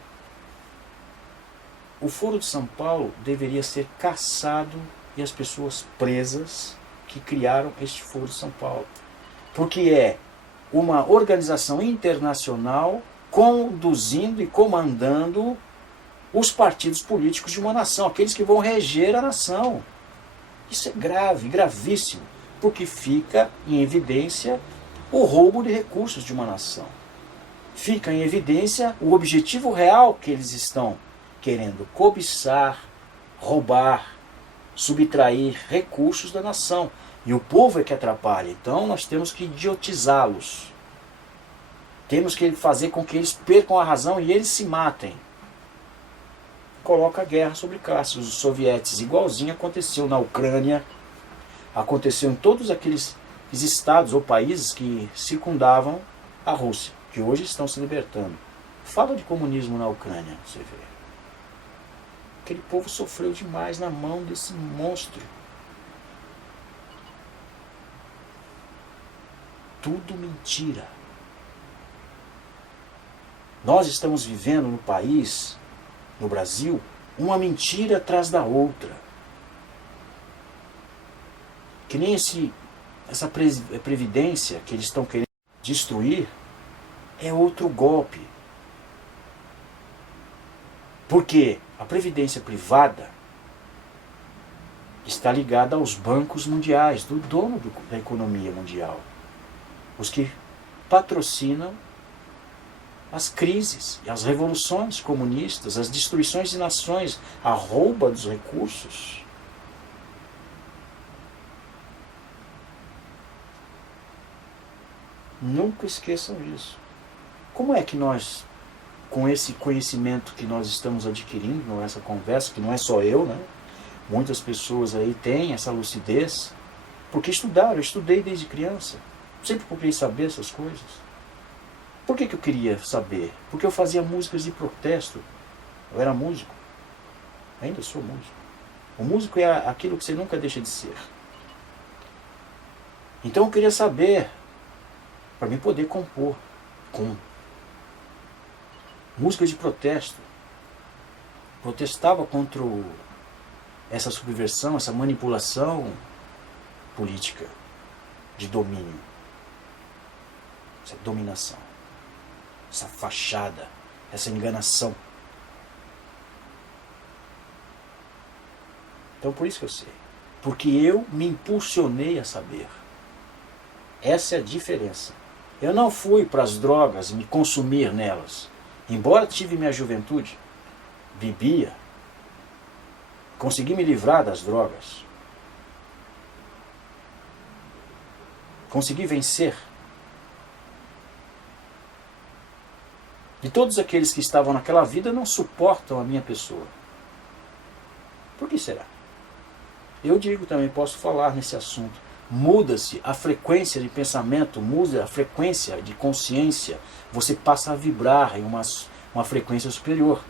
o Foro de São Paulo deveria ser cassado e as pessoas presas que criaram este Foro de São Paulo. Porque é uma organização internacional conduzindo e comandando os partidos políticos de uma nação, aqueles que vão reger a nação. Isso é grave, gravíssimo, porque fica em evidência o roubo de recursos de uma nação. Fica em evidência o objetivo real que eles estão querendo cobiçar, roubar, subtrair recursos da nação. E o povo é que atrapalha. Então nós temos que idiotizá-los. Temos que fazer com que eles percam a razão e eles se matem. Coloca a guerra sobre classes. Os sovietes, igualzinho aconteceu na Ucrânia, aconteceu em todos aqueles estados ou países que circundavam a Rússia, que hoje estão se libertando. Fala de comunismo na Ucrânia, você vê. Aquele povo sofreu demais na mão desse monstro. Tudo mentira. Nós estamos vivendo no país, no Brasil, uma mentira atrás da outra. Que nem essa previdência que eles estão querendo destruir é outro golpe. Porque a previdência privada está ligada aos bancos mundiais, do dono da economia mundial. Os que patrocinam as crises, as revoluções comunistas, as destruições de nações, a rouba dos recursos. Nunca esqueçam disso. Como é que nós, com esse conhecimento que nós estamos adquirindo nessa conversa, que não é só eu, né? Muitas pessoas aí têm essa lucidez, porque estudaram, eu estudei desde criança. Sempre procurei saber essas coisas. Por que eu queria saber? Porque eu fazia músicas de protesto. Eu era músico. Ainda sou músico. O músico é aquilo que você nunca deixa de ser. Então eu queria saber, para mim poder compor com música de protesto. Protestava contra essa subversão, essa manipulação política de domínio, essa dominação, essa fachada, essa enganação. Então por isso que eu sei. Porque eu me impulsionei a saber. Essa é a diferença. Eu não fui para as drogas me consumir nelas. Embora tive minha juventude, bebia, consegui me livrar das drogas. Consegui vencer. E todos aqueles que estavam naquela vida não suportam a minha pessoa. Por que será? Eu digo também, posso falar nesse assunto. Muda-se a frequência de pensamento, muda a frequência de consciência. Você passa a vibrar em uma frequência superior.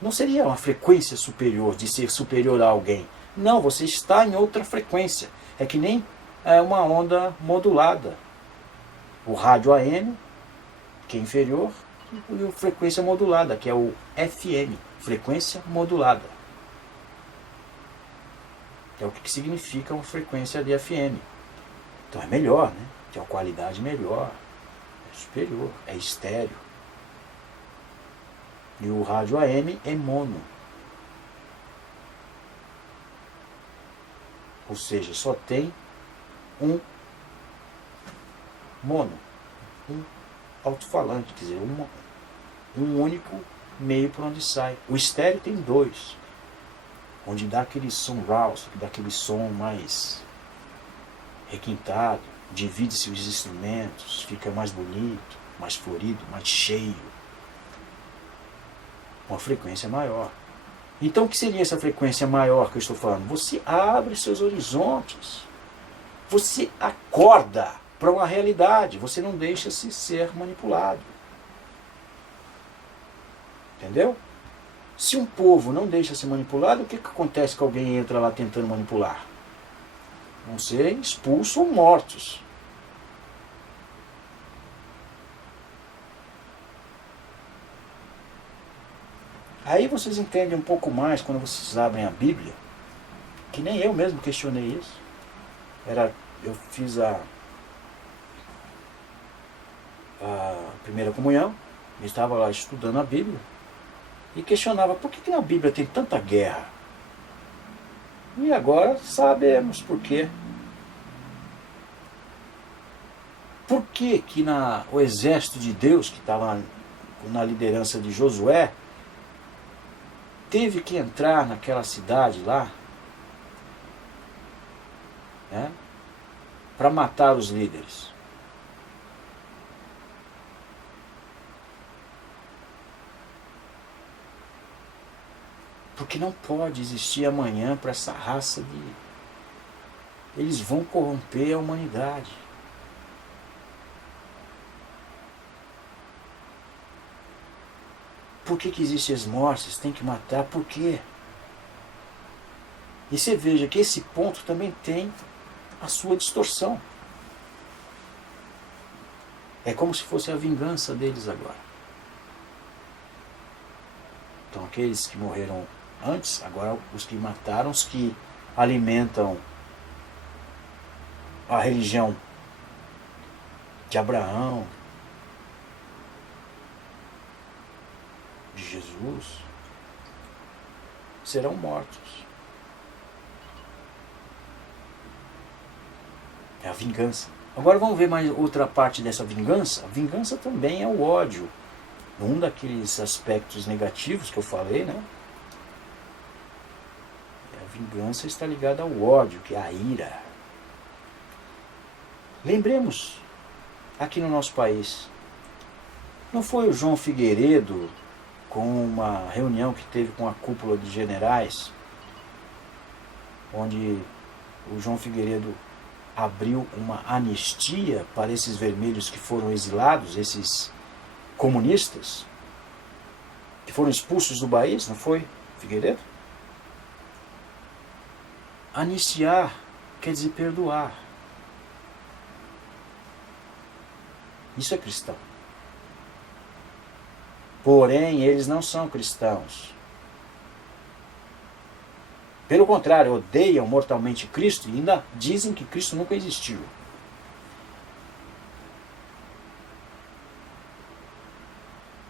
Não seria uma frequência superior, de ser superior a alguém. Não, você está em outra frequência. É que nem uma onda modulada. O rádio AM, que é inferior, e a frequência modulada, que é o FM, frequência modulada. É o que significa uma frequência de FM. Então é melhor, né? Tem uma qualidade melhor, é superior, é estéreo. E o rádio AM é mono. Ou seja, só tem um mono, um alto-falante, quer dizer, um único meio por onde sai. O estéreo tem dois, onde dá aquele som rouse, dá aquele som mais requintado, divide-se os instrumentos, fica mais bonito, mais florido, mais cheio. Uma frequência maior. Então o que seria essa frequência maior que eu estou falando? Você abre seus horizontes. Você acorda para uma realidade. Você não deixa-se ser manipulado. Entendeu? Se um povo não deixa ser manipulado, o que acontece que alguém entra lá tentando manipular? Vão ser expulsos ou mortos. Aí vocês entendem um pouco mais quando vocês abrem a Bíblia, que nem eu mesmo questionei isso. Eu fiz a primeira comunhão, eu estava lá estudando a Bíblia, e questionava por que na Bíblia tem tanta guerra. E agora sabemos por quê. Por que o exército de Deus, que estava na liderança de Josué, teve que entrar naquela cidade lá, né, para matar os líderes? Porque não pode existir amanhã para essa raça de... Eles vão corromper a humanidade. Por que existem as mortes? Tem que matar, por quê? E você veja que esse ponto também tem a sua distorção. É como se fosse a vingança deles agora. Então aqueles que morreram antes, agora os que mataram, os que alimentam a religião de Abraão, de Jesus, serão mortos. É a vingança. Agora vamos ver mais outra parte dessa vingança. A vingança também é o ódio. Um daqueles aspectos negativos que eu falei, né? A vingança está ligada ao ódio, que é a ira. Lembremos, aqui no nosso país, não foi o João Figueiredo, com uma reunião que teve com a cúpula de generais, onde o João Figueiredo abriu uma anistia para esses vermelhos que foram exilados, esses comunistas, que foram expulsos do país, não foi, Figueiredo? Anistiar quer dizer perdoar. Isso é cristão. Porém, eles não são cristãos. Pelo contrário, odeiam mortalmente Cristo e ainda dizem que Cristo nunca existiu.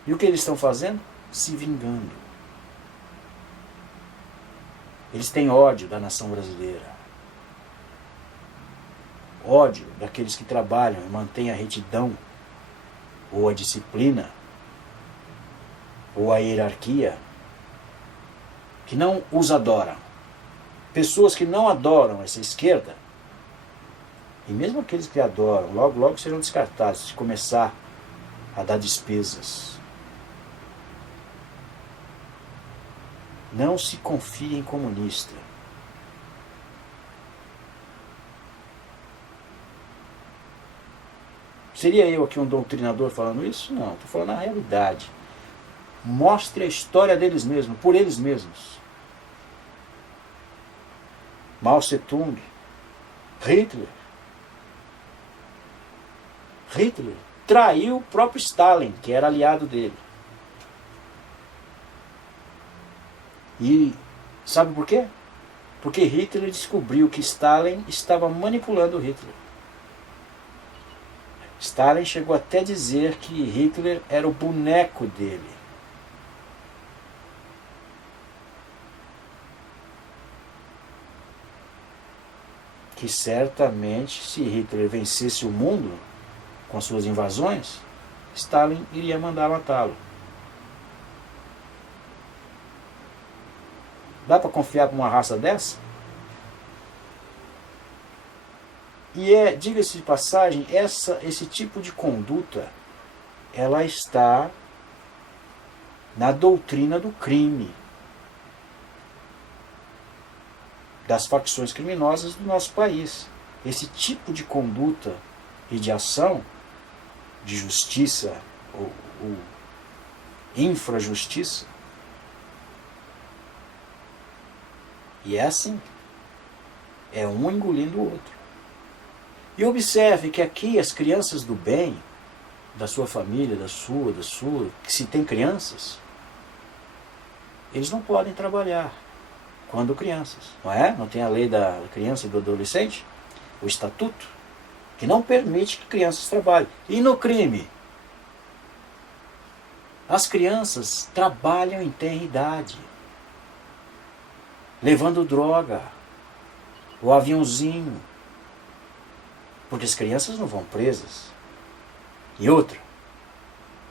E o que eles estão fazendo? Se vingando. Eles têm ódio da nação brasileira. Ódio daqueles que trabalham e mantêm a retidão, ou a disciplina, ou a hierarquia, que não os adoram. Pessoas que não adoram essa esquerda, e mesmo aqueles que adoram, logo, logo serão descartados se começar a dar despesas. Não se confie em comunista. Seria eu aqui um doutrinador falando isso? Não, estou falando a realidade. Mostre a história deles mesmos, por eles mesmos. Mao Tse-tung, Hitler traiu o próprio Stalin, que era aliado dele. E sabe por quê? Porque Hitler descobriu que Stalin estava manipulando Hitler. Stalin chegou até a dizer que Hitler era o boneco dele. Que certamente, se Hitler vencesse o mundo com suas invasões, Stalin iria mandar matá-lo. Dá para confiar com uma raça dessa? E diga-se de passagem, esse tipo de conduta, ela está na doutrina do crime, das facções criminosas do nosso país. Esse tipo de conduta e de ação, de justiça ou infrajustiça, e é assim, é um engolindo o outro. E observe que aqui as crianças do bem, da sua família, da sua, que se tem crianças, eles não podem trabalhar quando crianças, não é? Não tem a lei da criança e do adolescente, o estatuto, que não permite que crianças trabalhem. E no crime? As crianças trabalham em tenra idade, levando droga, o aviãozinho, porque as crianças não vão presas. E outra,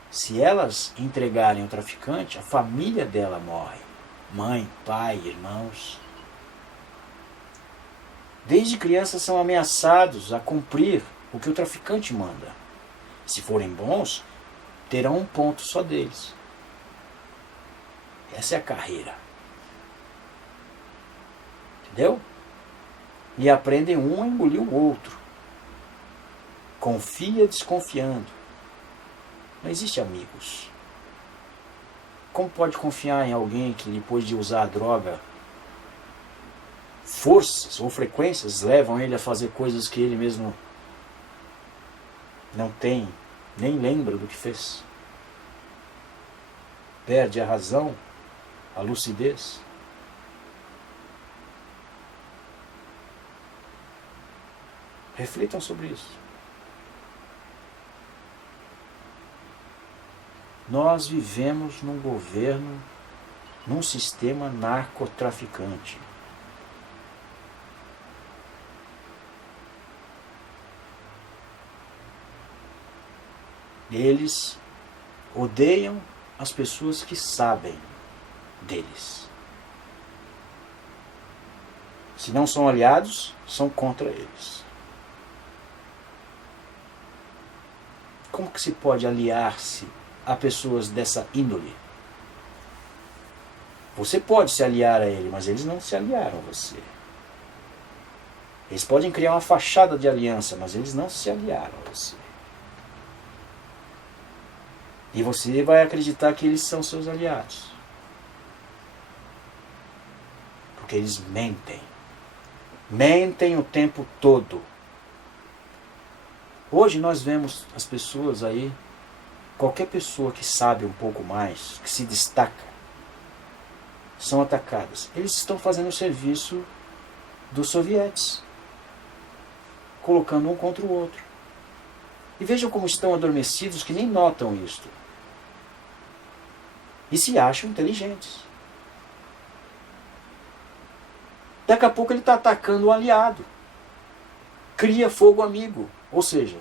se elas entregarem o traficante, a família dela morre. Mãe, pai, irmãos. Desde crianças são ameaçados a cumprir o que o traficante manda. Se forem bons, terão um ponto só deles. Essa é a carreira. Entendeu? E aprendem um a engolir o outro. Confia desconfiando. Não existe amigos. Como pode confiar em alguém que depois de usar a droga, forças ou frequências levam ele a fazer coisas que ele mesmo não tem, nem lembra do que fez? Perde a razão, a lucidez. Reflitam sobre isso. Nós vivemos num governo, num sistema narcotraficante. Eles odeiam as pessoas que sabem deles. Se não são aliados, são contra eles. Como que se pode aliar-se a pessoas dessa índole? Você pode se aliar a ele, mas eles não se aliaram a você. Eles podem criar uma fachada de aliança, mas eles não se aliaram a você. E você vai acreditar que eles são seus aliados. Porque eles mentem. Mentem o tempo todo. Hoje nós vemos as pessoas aí, qualquer pessoa que sabe um pouco mais, que se destaca, são atacadas. Eles estão fazendo o serviço dos sovietes, colocando um contra o outro. E vejam como estão adormecidos que nem notam isto. E se acham inteligentes. Daqui a pouco ele está atacando o aliado. Cria fogo amigo. Ou seja,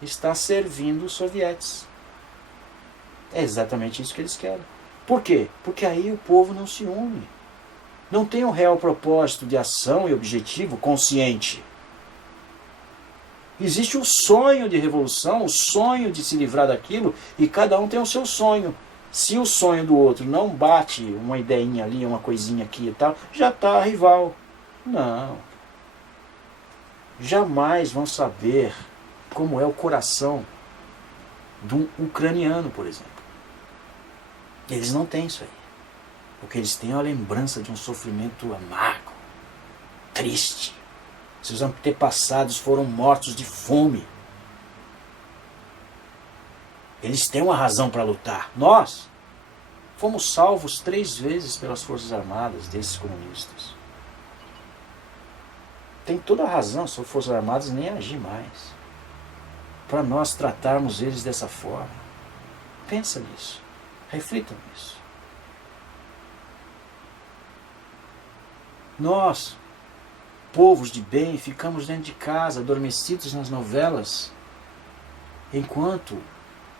está servindo os sovietes. É exatamente isso que eles querem. Por quê? Porque aí o povo não se une. Não tem um real propósito de ação e objetivo consciente. Existe o sonho de revolução, o sonho de se livrar daquilo, e cada um tem o seu sonho. Se o sonho do outro não bate uma ideinha ali, uma coisinha aqui e tal, já está rival. Não. Jamais vão saber como é o coração de um ucraniano, por exemplo. Eles não têm isso aí. O que eles têm é a lembrança de um sofrimento amargo, triste. Seus antepassados foram mortos de fome. Eles têm uma razão para lutar. Nós fomos salvos 3 vezes pelas Forças Armadas desses comunistas. Tem toda a razão, as Forças Armadas nem agir mais. Para nós tratarmos eles dessa forma. Pensa nisso. Reflitam nisso. Nós, povos de bem, ficamos dentro de casa, adormecidos nas novelas, enquanto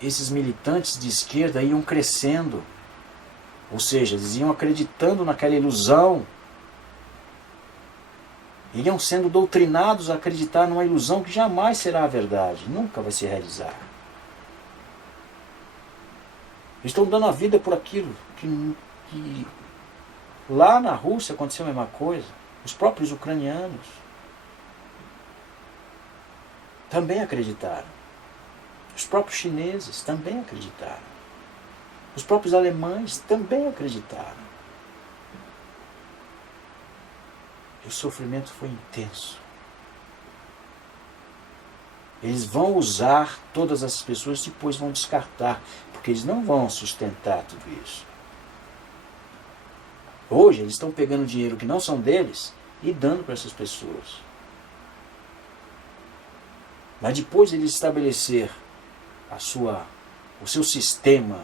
esses militantes de esquerda iam crescendo. Ou seja, eles iam acreditando naquela ilusão. Iriam sendo doutrinados a acreditar numa ilusão que jamais será a verdade, nunca vai se realizar. Estão dando a vida por aquilo que lá na Rússia aconteceu a mesma coisa. Os próprios ucranianos também acreditaram. Os próprios chineses também acreditaram. Os próprios alemães também acreditaram. E o sofrimento foi intenso. Eles vão usar todas essas pessoas e depois vão descartar, porque eles não vão sustentar tudo isso. Hoje eles estão pegando dinheiro que não são deles e dando para essas pessoas. Mas depois de eles estabelecer o seu sistema,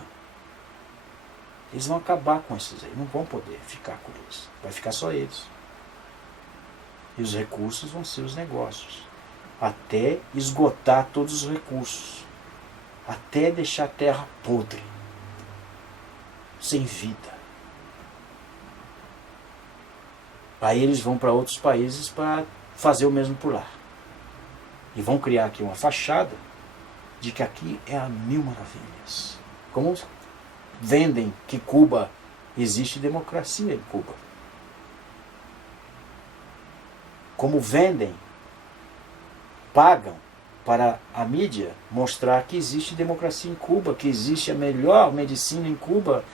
eles vão acabar com esses aí, não vão poder ficar com eles. Vai ficar só eles. E os recursos vão ser os negócios. Até esgotar todos os recursos. Até deixar a terra podre. Sem vida. Aí eles vão para outros países para fazer o mesmo por lá. E vão criar aqui uma fachada de que aqui é a mil maravilhas. Como vendem que Cuba existe democracia em Cuba. Como vendem, pagam para a mídia mostrar que existe democracia em Cuba, que existe a melhor medicina em Cuba,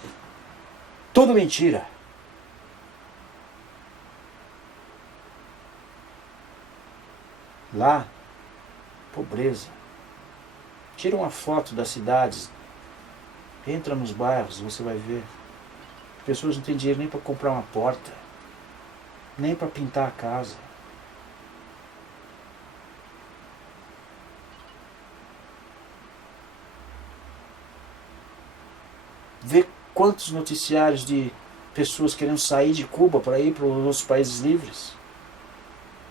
Tudo mentira. Lá, pobreza. Tira uma foto das cidades, entra nos bairros, você vai ver. As pessoas não têm dinheiro nem para comprar uma porta, nem para pintar a casa. Vê quantos noticiários de pessoas querendo sair de Cuba para ir para os outros países livres.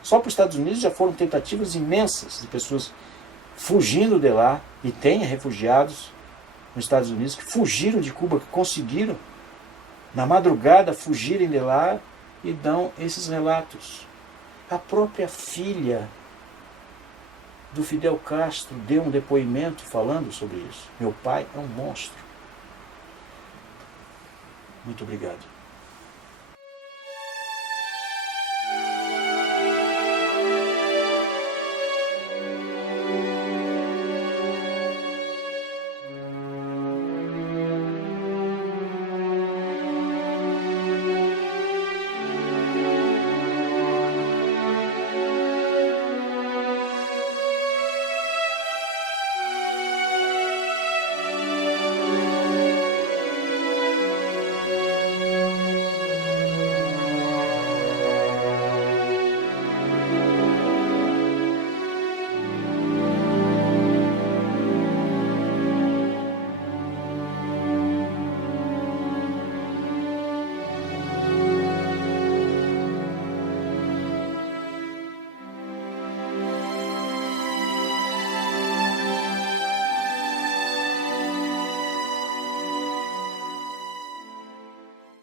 Só para os Estados Unidos já foram tentativas imensas de pessoas fugindo de lá, e tem refugiados nos Estados Unidos que fugiram de Cuba, que conseguiram, na madrugada, fugirem de lá e dão esses relatos. A própria filha do Fidel Castro deu um depoimento falando sobre isso. Meu pai é um monstro. Muito obrigado.